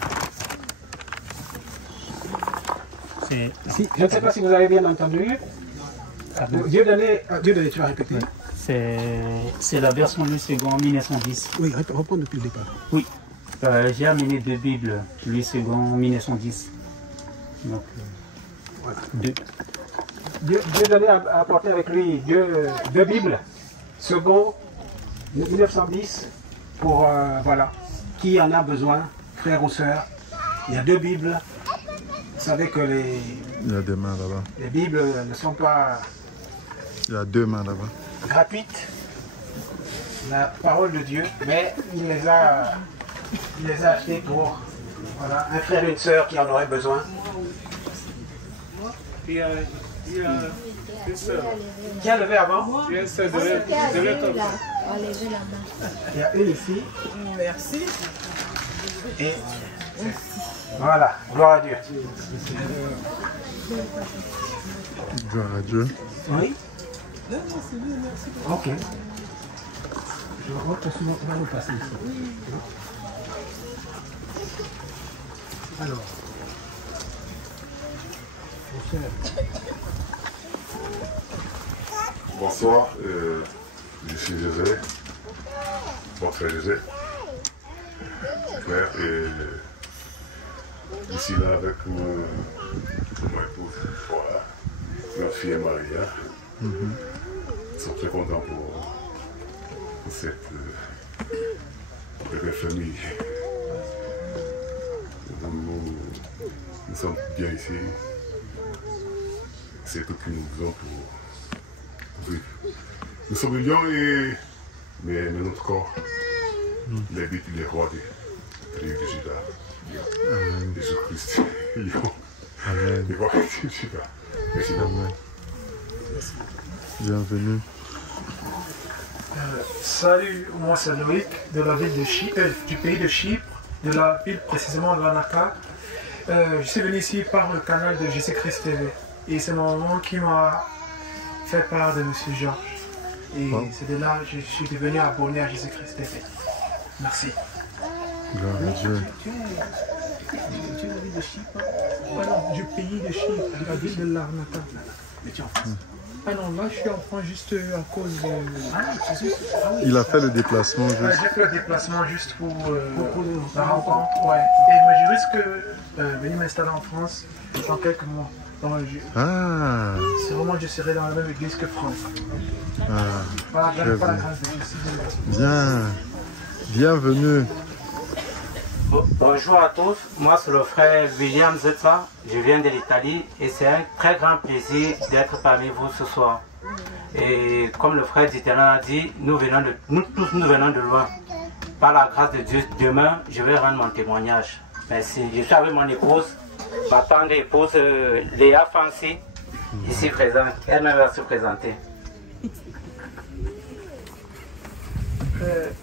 Si, je ne sais pas si vous avez bien entendu. Dieudonné, tu vas répéter. C'est la version Louis II 1910. Oui, reprends depuis le départ. Oui, j'ai amené deux Bibles, Louis II 1910. Donc, voilà. Deux. Dieudonné a apporté avec lui deux Bibles, second 1910, pour, voilà, qui en a besoin, frères ou sœurs. Il y a deux Bibles. Vous savez que il y a des mains là-bas. Les Bibles ne sont pas... Il y a deux mains là-bas. Gratuites, la parole de Dieu, mais il les a achetées pour voilà, un frère et une sœur qui en auraient besoin. Il y a une sœur. Qui a levé avant? Il y a une sœur de l'autre. Il y a une ici. Merci. Et voilà, gloire à Dieu. Gloire à Dieu. Oui. Ok. Je rentre souvent, on va nous passer ici. Alors. Bonsoir, je suis José, mon frère José, frère, et je suis là avec mon épouse, voilà, ma fille Maria. Ils sont très contents pour cette belle famille. Nous sommes bien ici. C'est tout ce que nous faisons pour vivre. Nous sommes lions, mais notre corps, l'habite les rois des tribus de Juda. Amen. Jésus-Christ, lion. Amen. Les rois de Juda. Merci beaucoup. Bienvenue. Salut, moi c'est Loïc de la ville de Chypre, du pays de Chypre, de la ville précisément de Larnaca. Je suis venu ici par le canal de Jésus-Christ TV et c'est ma maman qui m'a fait part de M. Georges. Et c'est de là que je suis devenu abonné à Jésus-Christ TV. Merci. Gloire à Dieu. Tu es la ville de Chypre? Ah non, du pays de Chypre, de la ville de Larnaca. Mais tu es en France? Ah non, là je suis en France juste à cause de... Il a fait le déplacement juste. J'ai fait le déplacement juste pour la rencontre. Ouais. Et moi je risque de venir m'installer en France dans quelques mois. Donc, c'est vraiment je serai dans la même église que France. Pas la grâce de Dieu. Bien. Bienvenue. Bonjour à tous, moi c'est le frère William Zetma, je viens de l'Italie et c'est un très grand plaisir d'être parmi vous ce soir. Et comme le frère Diterrain a dit, nous tous nous venons de loin. Par la grâce de Dieu, demain je vais rendre mon témoignage. Merci. Je suis avec mon épouse, ma tendre épouse Léa Fancy, ici présente. Elle-même va se présenter.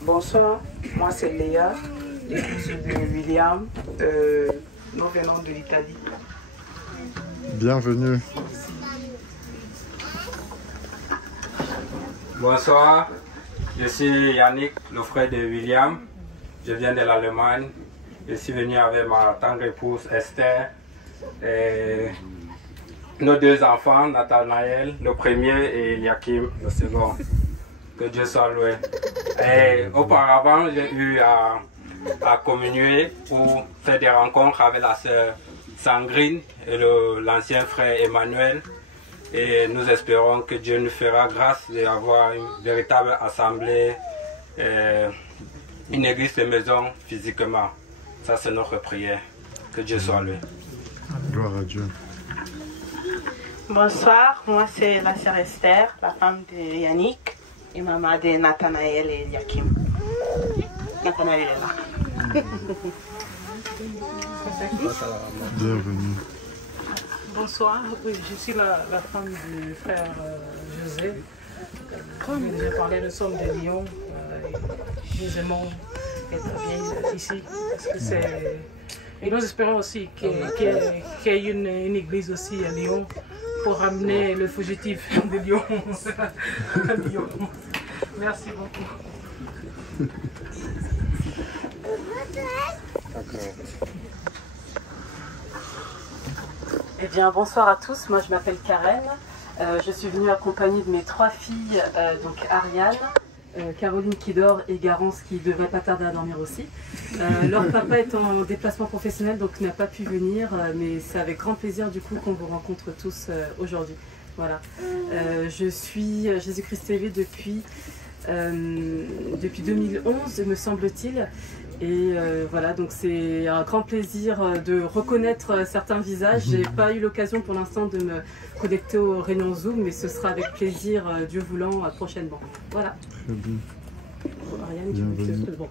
Bonsoir, moi c'est Léa, l'épouse de William. Nous venons de l'Italie. Bienvenue. Bonsoir, je suis Yannick, le frère de William. Je viens de l'Allemagne. Je suis venu avec ma tendre épouse Esther et nos deux enfants, Nathanaël, le premier, et Eliakim, le second. Que Dieu soit loué. Et auparavant, j'ai eu à communier pour faire des rencontres avec la sœur Sandrine et l'ancien frère Emmanuel. Et nous espérons que Dieu nous fera grâce d'avoir une véritable assemblée, une église de maison physiquement. Ça, c'est notre prière. Que Dieu soit loué. Gloire à Dieu. Bonsoir, moi c'est la sœur Esther, la femme de Yannick et maman de Nathanaël et Eliakim. Nathanaël est là. Bienvenue. Bonsoir, je suis la femme du frère José. Comme je déjà parlé, nous sommes de Lyon. Nous aimons être bien ici. Parce que c'est... Et nous espérons aussi qu'il y ait une église aussi à Lyon pour ramener le fugitif de Lyon à Lyon. Merci beaucoup. Eh bien, bonsoir à tous. Moi, je m'appelle Karen. Je suis venue accompagnée de mes 3 filles, donc Ariane, Caroline qui dort et Garance qui devrait pas tarder à dormir aussi. Leur papa est en déplacement professionnel, donc n'a pas pu venir, mais c'est avec grand plaisir du coup qu'on vous rencontre tous aujourd'hui. Voilà. Je suis Jésus-Christ TV depuis 2011, me semble-t-il. Et voilà, donc c'est un grand plaisir de reconnaître certains visages. J'ai pas eu l'occasion pour l'instant de me connecter aux réunions Zoom, mais ce sera avec plaisir, Dieu voulant, prochainement. Voilà. Très bien. Ariane, tu veux que... Bon.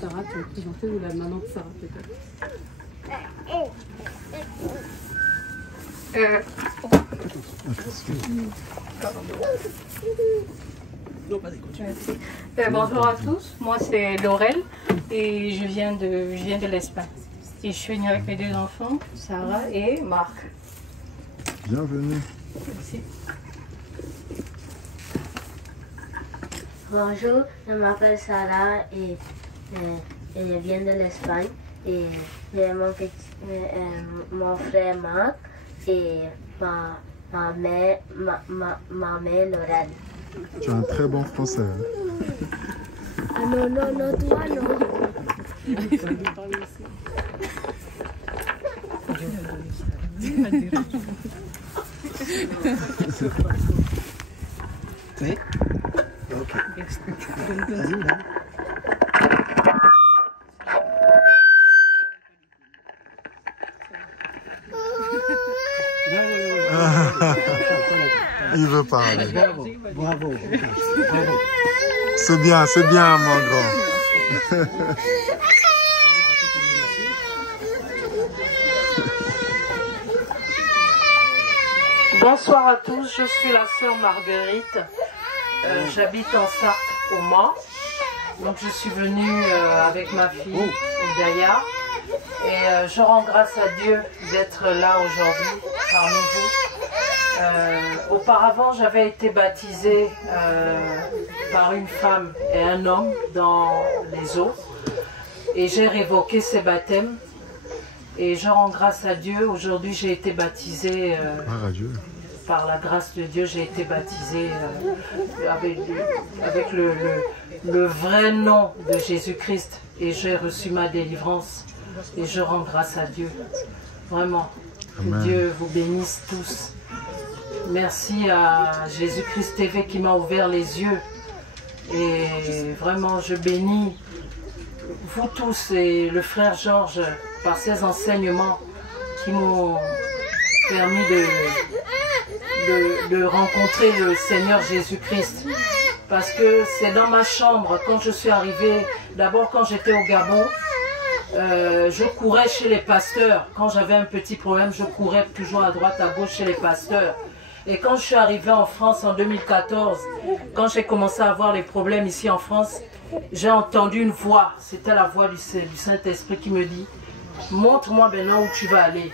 Sarah, tu veux te présenter ou la maman de Sarah peut-être bonjour à tous, moi c'est Laurel et je viens de l'Espagne. Et je suis venue avec mes 2 enfants, Sarah et Marc. Bienvenue. Merci. Bonjour, je m'appelle Sarah et je viens de l'Espagne. Et j'ai mon frère Marc et ma mère Laurel. Tu as un très bon français. Ah non, toi non. Oui? Ok. Vas-y, Il veut parler. Bravo, bravo. C'est bien, mon grand. Bonsoir à tous, je suis la sœur Marguerite J'habite en Sarthe, au Mans. Donc je suis venue avec ma fille, Oudaya. Et je rends grâce à Dieu d'être là aujourd'hui parmi vous. Auparavant, j'avais été baptisée par une femme et un homme dans les eaux. Et j'ai révoqué ces baptêmes. Et je rends grâce à Dieu. Aujourd'hui, j'ai été baptisée par la grâce de Dieu. J'ai été baptisée avec le vrai nom de Jésus-Christ. Et j'ai reçu ma délivrance. Et je rends grâce à Dieu. Vraiment. Que Dieu vous bénisse tous. Merci à Jésus-Christ TV qui m'a ouvert les yeux. Et vraiment, je bénis vous tous et le frère Georges par ses enseignements qui m'ont permis de rencontrer le Seigneur Jésus-Christ. Parce que c'est dans ma chambre, quand je suis arrivée, d'abord quand j'étais au Gabon, je courais chez les pasteurs. Quand j'avais un petit problème, je courais toujours à droite, à gauche chez les pasteurs. Et quand je suis arrivée en France en 2014, quand j'ai commencé à avoir les problèmes ici en France, j'ai entendu une voix, c'était la voix du Saint-Esprit qui me dit: montre-moi maintenant où tu vas aller.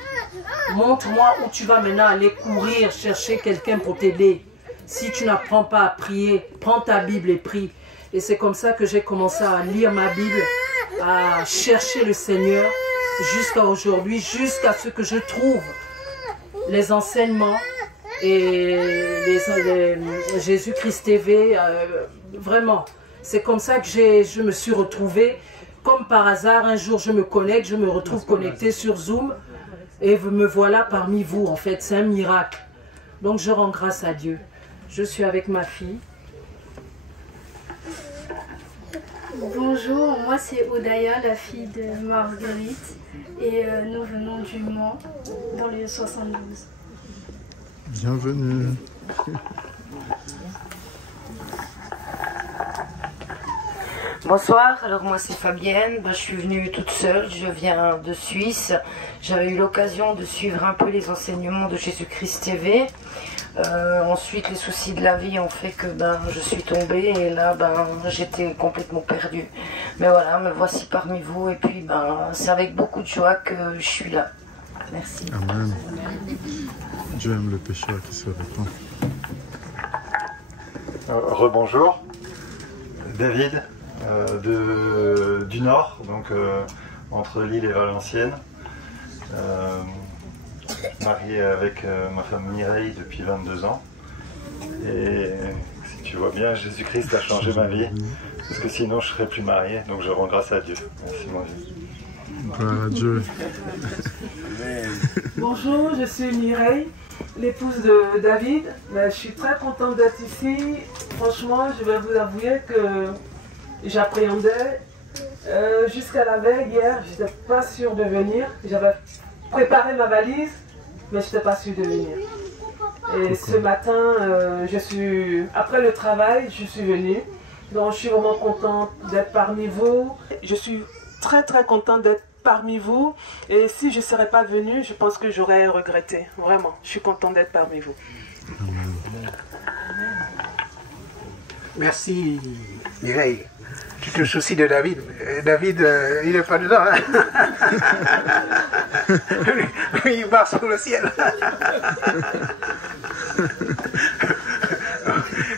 Montre-moi où tu vas maintenant aller courir, chercher quelqu'un pour t'aider. Si tu n'apprends pas à prier, prends ta Bible et prie. Et c'est comme ça que j'ai commencé à lire ma Bible, à chercher le Seigneur jusqu'à aujourd'hui, jusqu'à ce que je trouve les enseignements et les Jésus-Christ TV. Vraiment, c'est comme ça que je me suis retrouvée. Comme par hasard, un jour je me connecte, je me retrouve connectée sur Zoom et me voilà parmi vous. En fait, c'est un miracle. Donc je rends grâce à Dieu. Je suis avec ma fille. Bonjour, moi c'est Oudaya, la fille de Marguerite, et nous venons du Mans, dans les 72. Bienvenue. Bonsoir, alors moi c'est Fabienne, je suis venue toute seule, je viens de Suisse. J'avais eu l'occasion de suivre un peu les enseignements de Jésus-Christ TV. Ensuite, les soucis de la vie ont fait que je suis tombée et là j'étais complètement perdue. Mais voilà, me voici parmi vous et puis c'est avec beaucoup de joie que je suis là. Merci. Amen. Dieu aime le pécheur qui se répand. Rebonjour, David du Nord, donc entre Lille et Valenciennes. Marié avec ma femme Mireille depuis 22 ans. Et si tu vois bien, Jésus-Christ a changé ma vie, parce que sinon je ne serais plus marié, donc je rends grâce à Dieu. Merci mon Dieu. Gloire à Dieu. Bonjour, je suis Mireille, l'épouse de David. Je suis très contente d'être ici. Franchement, je vais vous avouer que j'appréhendais. Jusqu'à la veille, hier, je n'étais pas sûre de venir. J'avais préparé ma valise, mais je n'étais pas sûre de venir. Et ce matin, après le travail, je suis venue. Donc je suis vraiment contente d'être parmi vous. Je suis très contente d'être parmi vous. Et si je ne serais pas venue, je pense que j'aurais regretté. Vraiment, je suis contente d'être parmi vous. Merci Mireille. Tu te soucies de David. David, il n'est pas dedans. Hein? Lui, il part sur le ciel.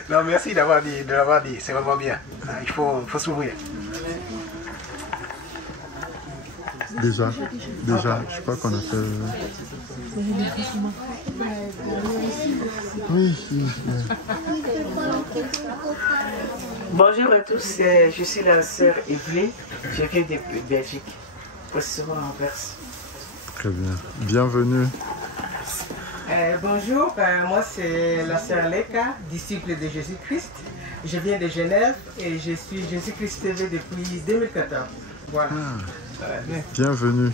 Non, merci de l'avoir dit. C'est vraiment bien. Il faut s'ouvrir. Déjà, je crois qu'on a fait... Oui. Bonjour à tous, je suis la sœur Evelyne, je viens de Belgique, précisément en Anvers. Très bien, bienvenue. Bonjour, moi c'est la sœur Leka, disciple de Jésus-Christ. Je viens de Genève et je suis Jésus-Christ TV depuis 2014. Voilà. Bienvenue.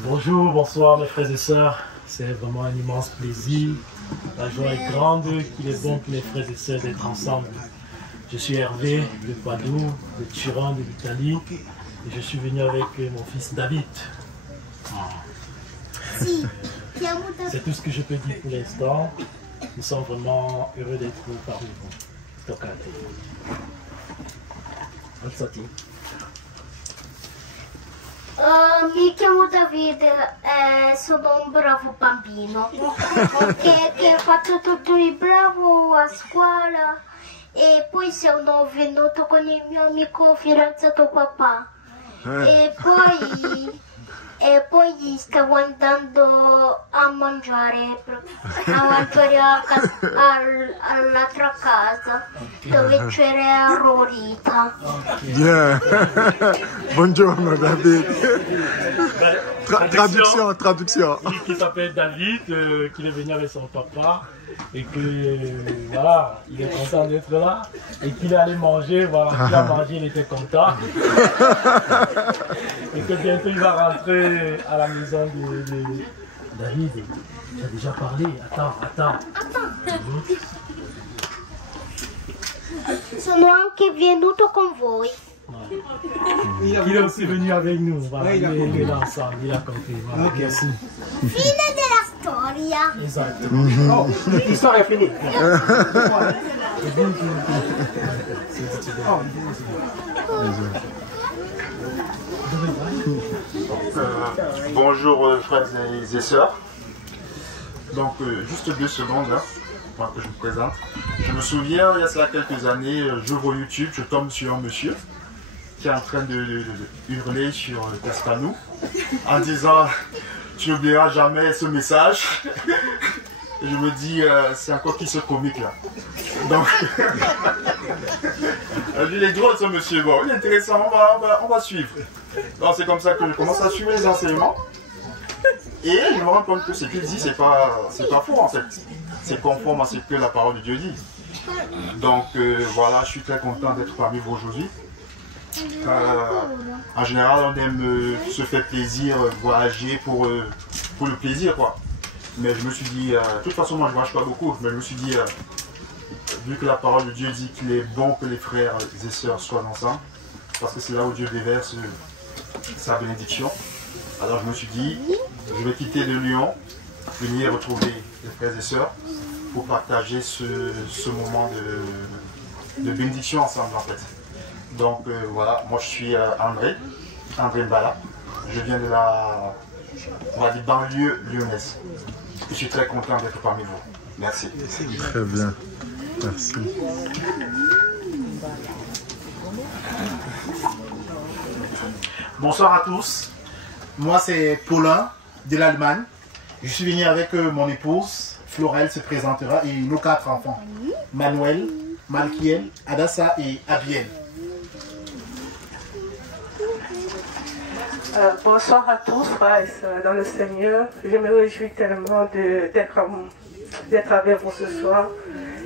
Bonjour, bonsoir mes frères et sœurs. C'est vraiment un immense plaisir. La joie est grande qu'il est bon pour mes frères et sœurs d'être ensemble. Je suis Hervé de Padoue, de Turin, de l'Italie. Et je suis venu avec mon fils David. C'est tout ce que je peux dire pour l'instant. Nous sommes vraiment heureux d'être parmi vous. Toccate. Mi chiamo Davide, sono un bravo bambino che ho fatto tutto il bravo a scuola e poi sono venuto con il mio amico fidanzato papà e poi stavo andando a mangiare all'altra casa dove c'era Rorita. Bien. Buongiorno David. Traduction. Qui s'appelle David, qui est venu avec son papa et que voilà, il est content d'être là et qu'il est allé manger, voilà, il a mangé, il était content. Et que bientôt il va rentrer à la maison de David. Tu as déjà parlé, attends. Sono anche venuto con voi. Il est aussi venu avec nous, voilà, il est là ensemble, il a compris. Voilà, merci. Fine della storia. Esatto. Oh, l'histoire est finie. Bonjour frères et sœurs. Donc juste 2 secondes là, pour que je me présente. Je me souviens, il y a cela quelques années, j'ouvre YouTube, je tombe sur un monsieur qui est en train de hurler sur Caspanou en disant « Tu n'oublieras jamais ce message ». Je me dis, c'est encore qui ce comique là. Donc, il est drôle ce monsieur, bon, il est intéressant, on va suivre. Donc c'est comme ça que je commence à suivre les enseignements. Et je me rends compte que ce qu'il dit, c'est pas faux en fait. C'est conforme à ce que la parole de Dieu dit. Donc voilà, je suis très content d'être parmi vous aujourd'hui. En général, on aime se faire plaisir, voyager pour le plaisir quoi. Mais je me suis dit, de toute façon moi je ne voyage pas beaucoup, mais je me suis dit, vu que la parole de Dieu dit qu'il est bon que les frères et sœurs soient ensemble, parce que c'est là où Dieu déverse sa bénédiction, alors je me suis dit, je vais quitter de Lyon, venir retrouver les frères et sœurs pour partager ce moment de bénédiction ensemble en fait. Donc voilà, moi je suis André Mbala, je viens de la banlieue lyonnaise. Je suis très content d'être parmi vous. Merci. Très bien. Merci. Bonsoir à tous. Moi c'est Paulin de l'Allemagne. Je suis venu avec mon épouse. Florelle se présentera et nos 4 enfants. Manuel, Malkiel, Adassa et Abiel. Bonsoir à tous, frères et sœurs dans le Seigneur. Je me réjouis tellement d'être avec vous ce soir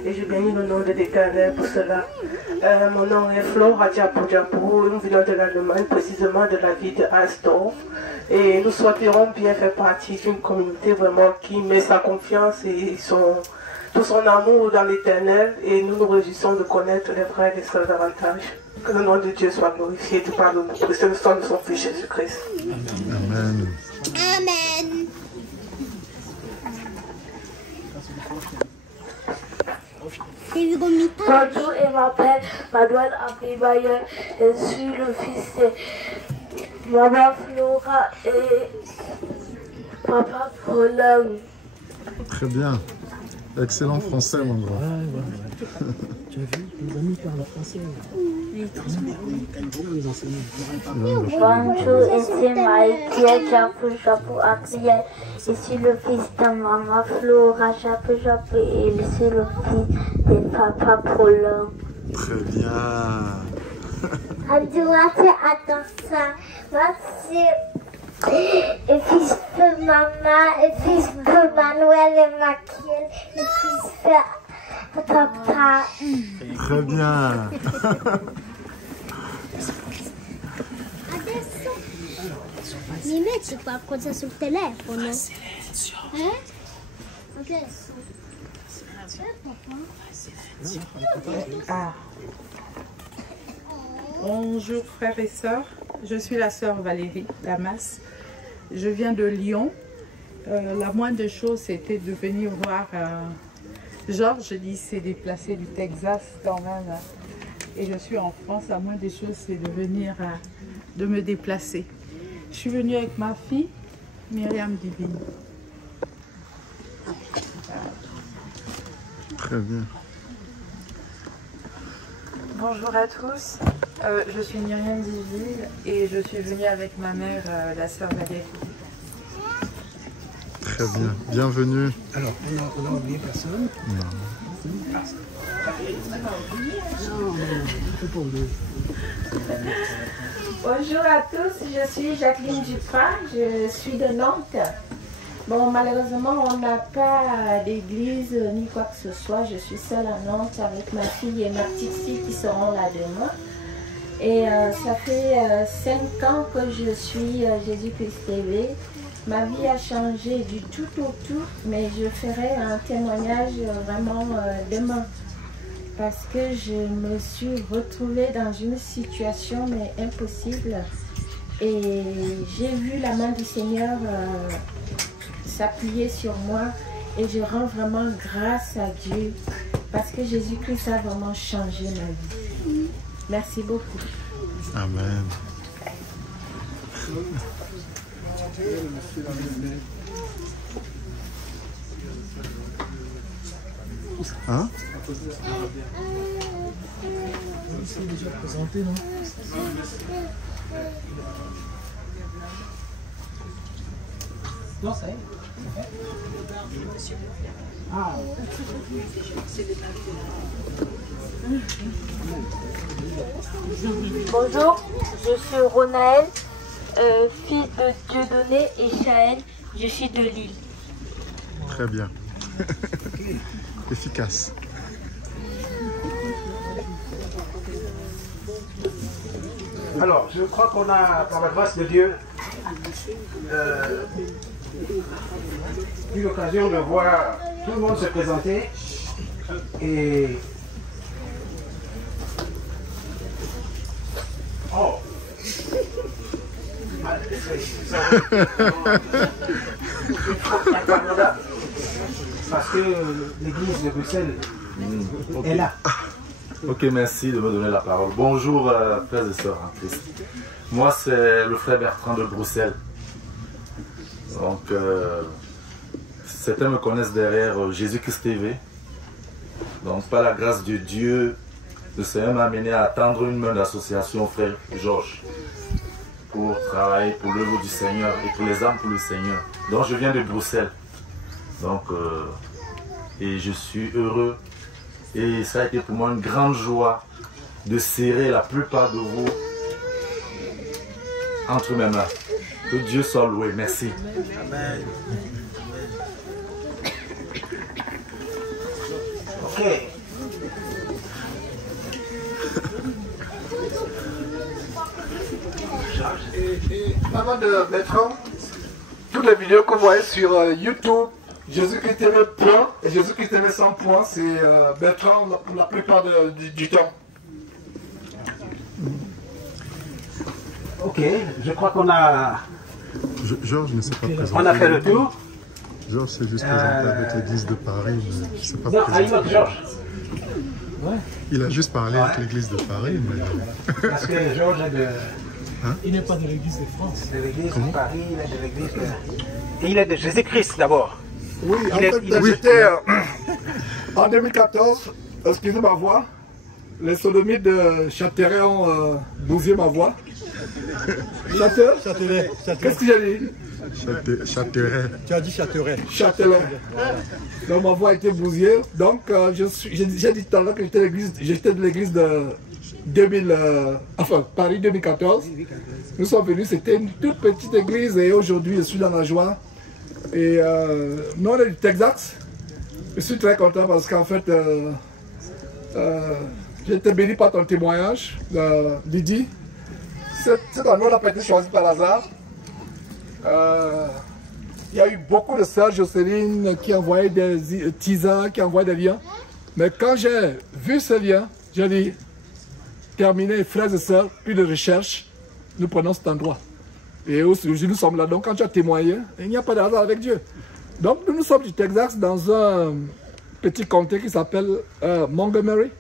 et je bénis le nom de l'Éternel pour cela. Mon nom est Flora Diapo. Nous venons de l'Allemagne, précisément de la ville de Alsdorf. Et nous souhaiterons bien faire partie d'une communauté vraiment qui met sa confiance et tout son amour dans l'Éternel. Et nous nous réjouissons de connaître les frères et sœurs davantage. Que le nom de Dieu soit glorifié par le précieux sang de son Fils Jésus-Christ. Amen. Amen. Bonjour, je m'appelle Manuel Abibaye. Je suis le fils de Maman Flora et Papa Paulin. Très bien. Excellent français, mon grand. Tu as vu, nos amis parlent français. Bonjour, ici Maïkia, Chapeau, Adrien. Je suis le fils de Maman Flora, Chapeau, et je suis le fils de Papa Paulin. Très bien. Moi c'est le fils de maman, le fils de Manuel et Maquiel, le fils de papa. Très bien. Mi metti qualcosa sul telefono? Adesso. Adesso. Papà? Ah. Bonjour frères et sœurs, je suis la sœur Valérie Damas. Je viens de Lyon. La moindre des choses, c'était de venir voir Georges. Il s'est déplacé du Texas quand même. Et je suis en France. La moindre des choses, c'est de venir, de me déplacer. Je suis venue avec ma fille, Myriam Divine. Très bien. Bonjour à tous, je suis Myriam Divine et je suis venue avec ma mère, la sœur Valérie. Très bien, bienvenue. Alors, on a oublié personne? Non. Bonjour à tous, je suis Jacqueline Duprat, je suis de Nantes. Bon, malheureusement, on n'a pas d'église ni quoi que ce soit. Je suis seule à Nantes avec ma fille et ma petite fille qui seront là demain. Et ça fait 5 ans que je suis Jésus-Christ TV. Ma vie a changé du tout au tout, mais je ferai un témoignage vraiment demain. Parce que je me suis retrouvée dans une situation mais impossible. Et j'ai vu la main du Seigneur s'appuyer sur moi et je rends vraiment grâce à Dieu parce que Jésus-Christ a vraiment changé ma vie. Merci beaucoup. Amen. Hein? C'est déjà présenté, non? Non, ça y est. Ah. Bonjour, je suis Ronaël, fils de Dieudonné et Chaël. Je suis de Lille. Très bien. Efficace. Alors, je crois qu'on a, par la grâce de Dieu, eu l'occasion de voir tout le monde se présenter et oh parce que l'église de Bruxelles est là. Ok, merci de me donner la parole. Bonjour frères et sœurs en Christ. Moi c'est le frère Bertrand de Bruxelles. Donc certains me connaissent derrière Jésus-Christ TV. Donc par la grâce de Dieu, le Seigneur m'a amené à tendre une main d'association frère Georges pour travailler pour l'œuvre du Seigneur et pour les âmes pour le Seigneur. Donc je viens de Bruxelles. Donc et je suis heureux. Et ça a été pour moi une grande joie de serrer la plupart de vous entre mes mains. Que Dieu soit loué. Merci. Amen. Ok. Et avant de Bertrand, toutes les vidéos que vous voyez sur YouTube, Jésus-Christ TV point et Jésus-Christ TV sans point, c'est Bertrand pour la plupart du temps. Ok, je crois qu'on a... Georges ne s'est pas présenté. On a fait le tour. Georges s'est juste présenté avec l'église de Paris, mais je ne sais pas Non, présenté. Georges. Ouais. Il a juste parlé avec l'église de Paris, mais... Parce que Georges est de... Hein? Il n'est pas de l'église de France. De l'église de Paris, il est de l'église de... Et il est de Jésus-Christ d'abord. Oui, en fait, j'étais en 2014, excusez ma voix, les sodomites de Châtelet ont bousillé ma voix. Châtelet. Qu'est-ce que j'ai dit? Châtelet. Tu as dit Châtelet. Châtelet. Donc ma voix a été bousillée. Donc j'ai dit tout à l'heure que j'étais de l'église de 2000, Paris 2014. Nous sommes venus, c'était une toute petite église et aujourd'hui je suis dans la joie. Et nous on est du Texas. Je suis très content parce qu'en fait j'ai été béni par ton témoignage, Lydie. Cette année on n'a pas été choisi par hasard. Il y a eu beaucoup de sœurs, Jocelyne qui envoyaient des teasers, qui envoyaient des liens. Mais quand j'ai vu ce lien, j'ai dit, terminé, frères et sœurs, plus de recherche, nous prenons cet endroit. Et aujourd'hui, nous sommes là. Donc, quand tu as témoigné, il n'y a pas de hasard avec Dieu. Donc, nous sommes du Texas dans un petit comté qui s'appelle Montgomery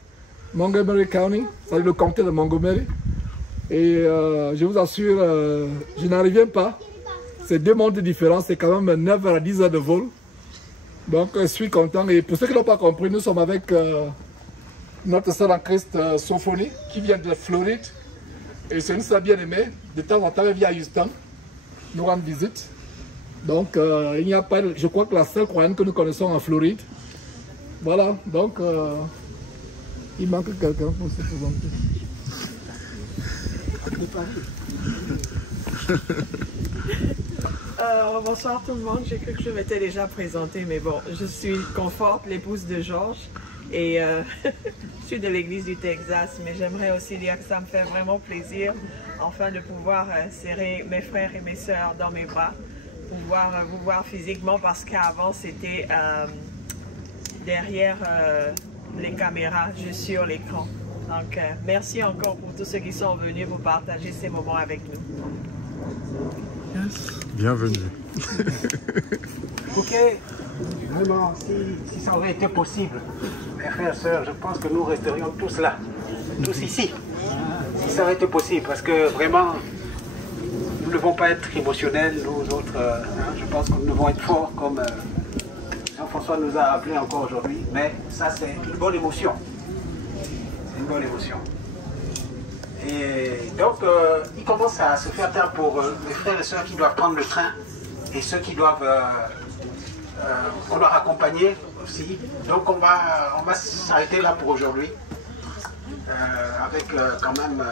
County, c'est le comté de Montgomery. Et je vous assure, je n'en reviens pas. C'est 2 mondes différents, c'est quand même 9 à 10 heures de vol. Donc, je suis content. Et pour ceux qui n'ont pas compris, nous sommes avec notre sœur en Christ, Sophonie, qui vient de Floride. Et c'est une sœur bien-aimée. De temps en temps, elle vient à Houston nous rendre visite. Donc, il n'y a pas, je crois que la seule croyante que nous connaissons en Floride. Voilà, donc, il manque quelqu'un pour se présenter. Bonsoir tout le monde, j'ai cru que je m'étais déjà présentée, mais bon, je suis Conforte, l'épouse de Georges, et je suis de l'église du Texas, mais j'aimerais aussi dire que ça me fait vraiment plaisir, enfin, de pouvoir serrer mes frères et mes sœurs dans mes bras, pouvoir vous voir physiquement, parce qu'avant c'était derrière les caméras, juste sur l'écran. Donc, merci encore pour tous ceux qui sont venus pour partager ces moments avec nous. Bienvenue. Ok, vraiment, si ça aurait été possible, mes frères et sœurs, je pense que nous resterions tous là, tous ici. Si ça aurait été possible, parce que vraiment, nous ne devons pas être émotionnels, nous autres, je pense que nous devons être forts, comme Jean-François nous a appelé encore aujourd'hui, mais ça c'est une bonne émotion. C'est une bonne émotion. Et donc, il commence à se faire tard pour les frères et sœurs qui doivent prendre le train et ceux qui doivent on leur accompagner aussi. Donc, on va s'arrêter là pour aujourd'hui avec quand même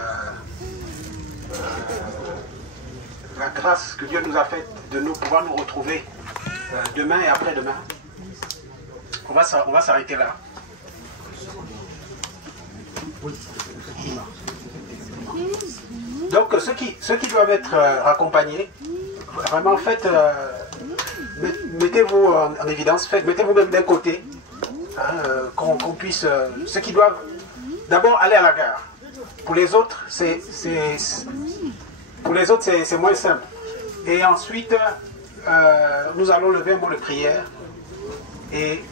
la grâce que Dieu nous a faite de nous pouvoir nous retrouver demain et après-demain. On va s'arrêter là. Oui. Donc ceux qui doivent être accompagnés, vraiment faites, mettez-vous en évidence, mettez-vous même d'un côté, hein, qu'on puisse, ceux qui doivent d'abord aller à la gare. Pour les autres, c'est moins simple. Et ensuite, nous allons lever un mot de prière et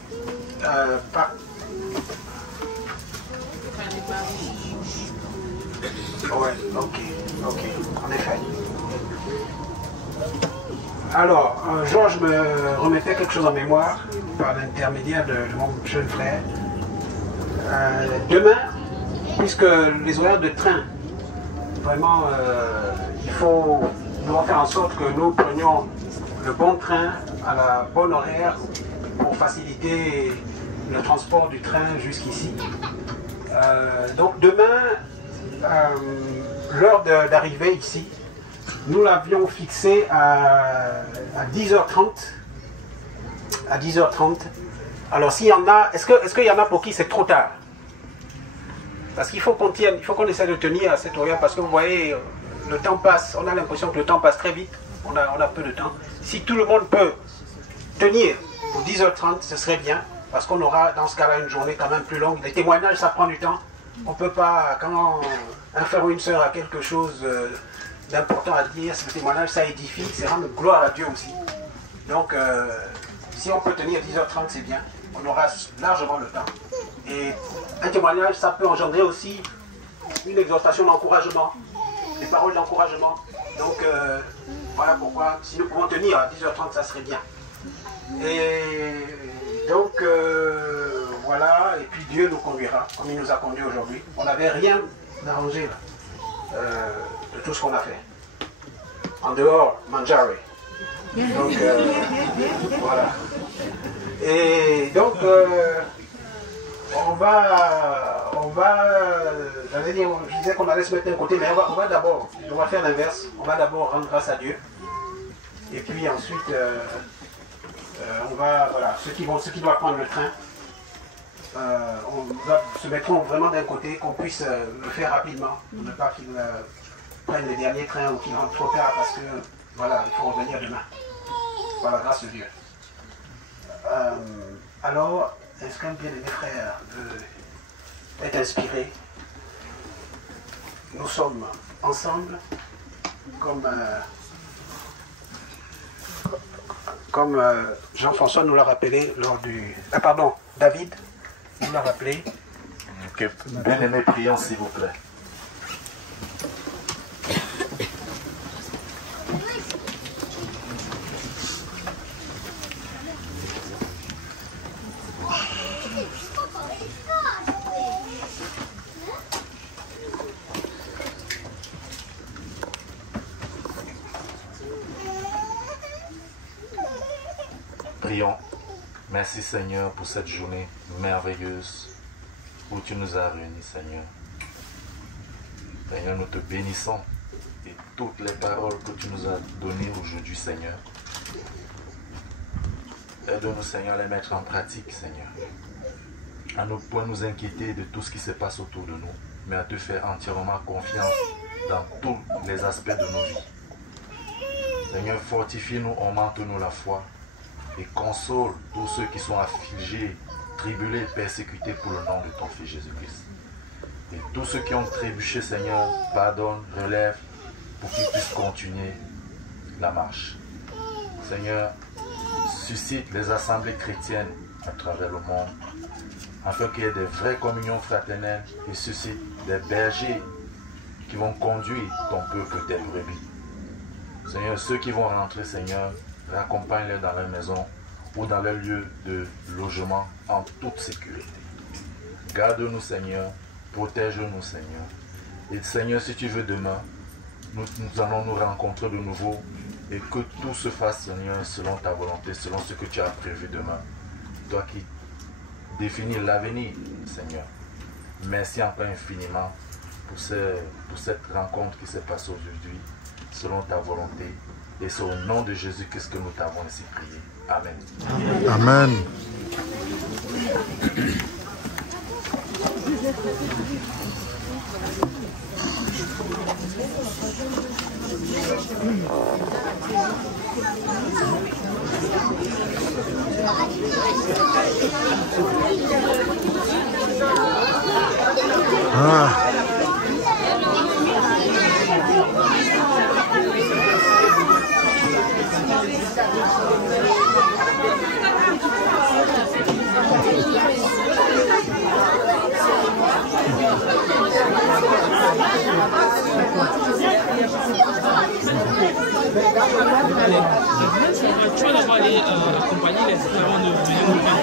ouais, ok, en effet. Alors, Georges me remettait quelque chose en mémoire par l'intermédiaire de mon jeune frère. Demain, puisque les horaires de train, vraiment, il faut nous faire en sorte que nous prenions le bon train à la bonne horaire pour faciliter le transport du train jusqu'ici. Donc demain, l'heure d'arrivée ici, nous l'avions fixé à 10h30. À 10h30. Alors s'il y en a, est-ce qu'il y en a pour qui c'est trop tard? Parce qu'il faut qu'on tienne, il faut qu'on essaie de tenir à cette horaire, parce que vous voyez, le temps passe, on a l'impression que le temps passe très vite, on a peu de temps. Si tout le monde peut tenir pour 10h30, ce serait bien, parce qu'on aura dans ce cas-là une journée quand même plus longue. Les témoignages, ça prend du temps. On ne peut pas, quand un frère ou une sœur a quelque chose d'important à dire, ce témoignage, ça édifie, c'est rendre gloire à Dieu aussi. Donc, si on peut tenir 10h30, c'est bien. On aura largement le temps. Et un témoignage, ça peut engendrer aussi une exhortation d'encouragement, des paroles d'encouragement. Donc, voilà pourquoi, si nous pouvons tenir à 10h30, ça serait bien. Et donc, voilà, et puis Dieu nous conduira, comme il nous a conduits aujourd'hui. On n'avait rien arrangé là, de tout ce qu'on a fait. En dehors, Manjari. Donc, voilà. Et donc, je disais qu'on allait se mettre d'un côté, mais on va d'abord, on va faire l'inverse. On va d'abord rendre grâce à Dieu. Et puis ensuite, on va, voilà, ceux qui doivent prendre le train, se mettront vraiment d'un côté, qu'on puisse le faire rapidement, ne pas qu'ils prennent les derniers trains ou qu'ils rentrent trop tard parce que, voilà, il faut revenir demain. Voilà, grâce à Dieu. Alors, est-ce qu'un bien-aimé frère est inspiré? Nous sommes ensemble comme Jean-François nous l'a rappelé lors du... pardon, David nous l'a rappelé. Ok, bien-aimé, prions s'il vous plaît. Prions. Merci Seigneur pour cette journée merveilleuse où tu nous as réunis, Seigneur. Seigneur, nous te bénissons et toutes les paroles que tu nous as données aujourd'hui, Seigneur. Aide-nous, Seigneur, à les mettre en pratique, Seigneur. À ne point nous inquiéter de tout ce qui se passe autour de nous, mais à te faire entièrement confiance dans tous les aspects de nos vies. Seigneur, fortifie-nous, augmente-nous la foi et console tous ceux qui sont affligés, tribulés, persécutés pour le nom de ton Fils Jésus-Christ. Et tous ceux qui ont trébuché, Seigneur, pardonne, relève pour qu'ils puissent continuer la marche. Seigneur, suscite les assemblées chrétiennes à travers le monde, afin qu'il y ait des vraies communions fraternelles et suscite des bergers qui vont conduire ton peuple tel brebis. Seigneur, ceux qui vont rentrer, Seigneur, raccompagne-les dans leur maison ou dans leur lieu de logement en toute sécurité. Garde-nous, Seigneur, protège-nous, Seigneur. Et Seigneur, si tu veux demain, nous allons nous rencontrer de nouveau et que tout se fasse, Seigneur, selon ta volonté, selon ce que tu as prévu demain. Toi qui définis l'avenir, Seigneur. Merci encore infiniment pour cette rencontre qui s'est passée aujourd'hui, selon ta volonté. Et c'est au nom de Jésus qu'est-ce que nous t'avons ainsi prié. Amen. Amen. Tu vas d'abord aller accompagner les différents de venir nous faire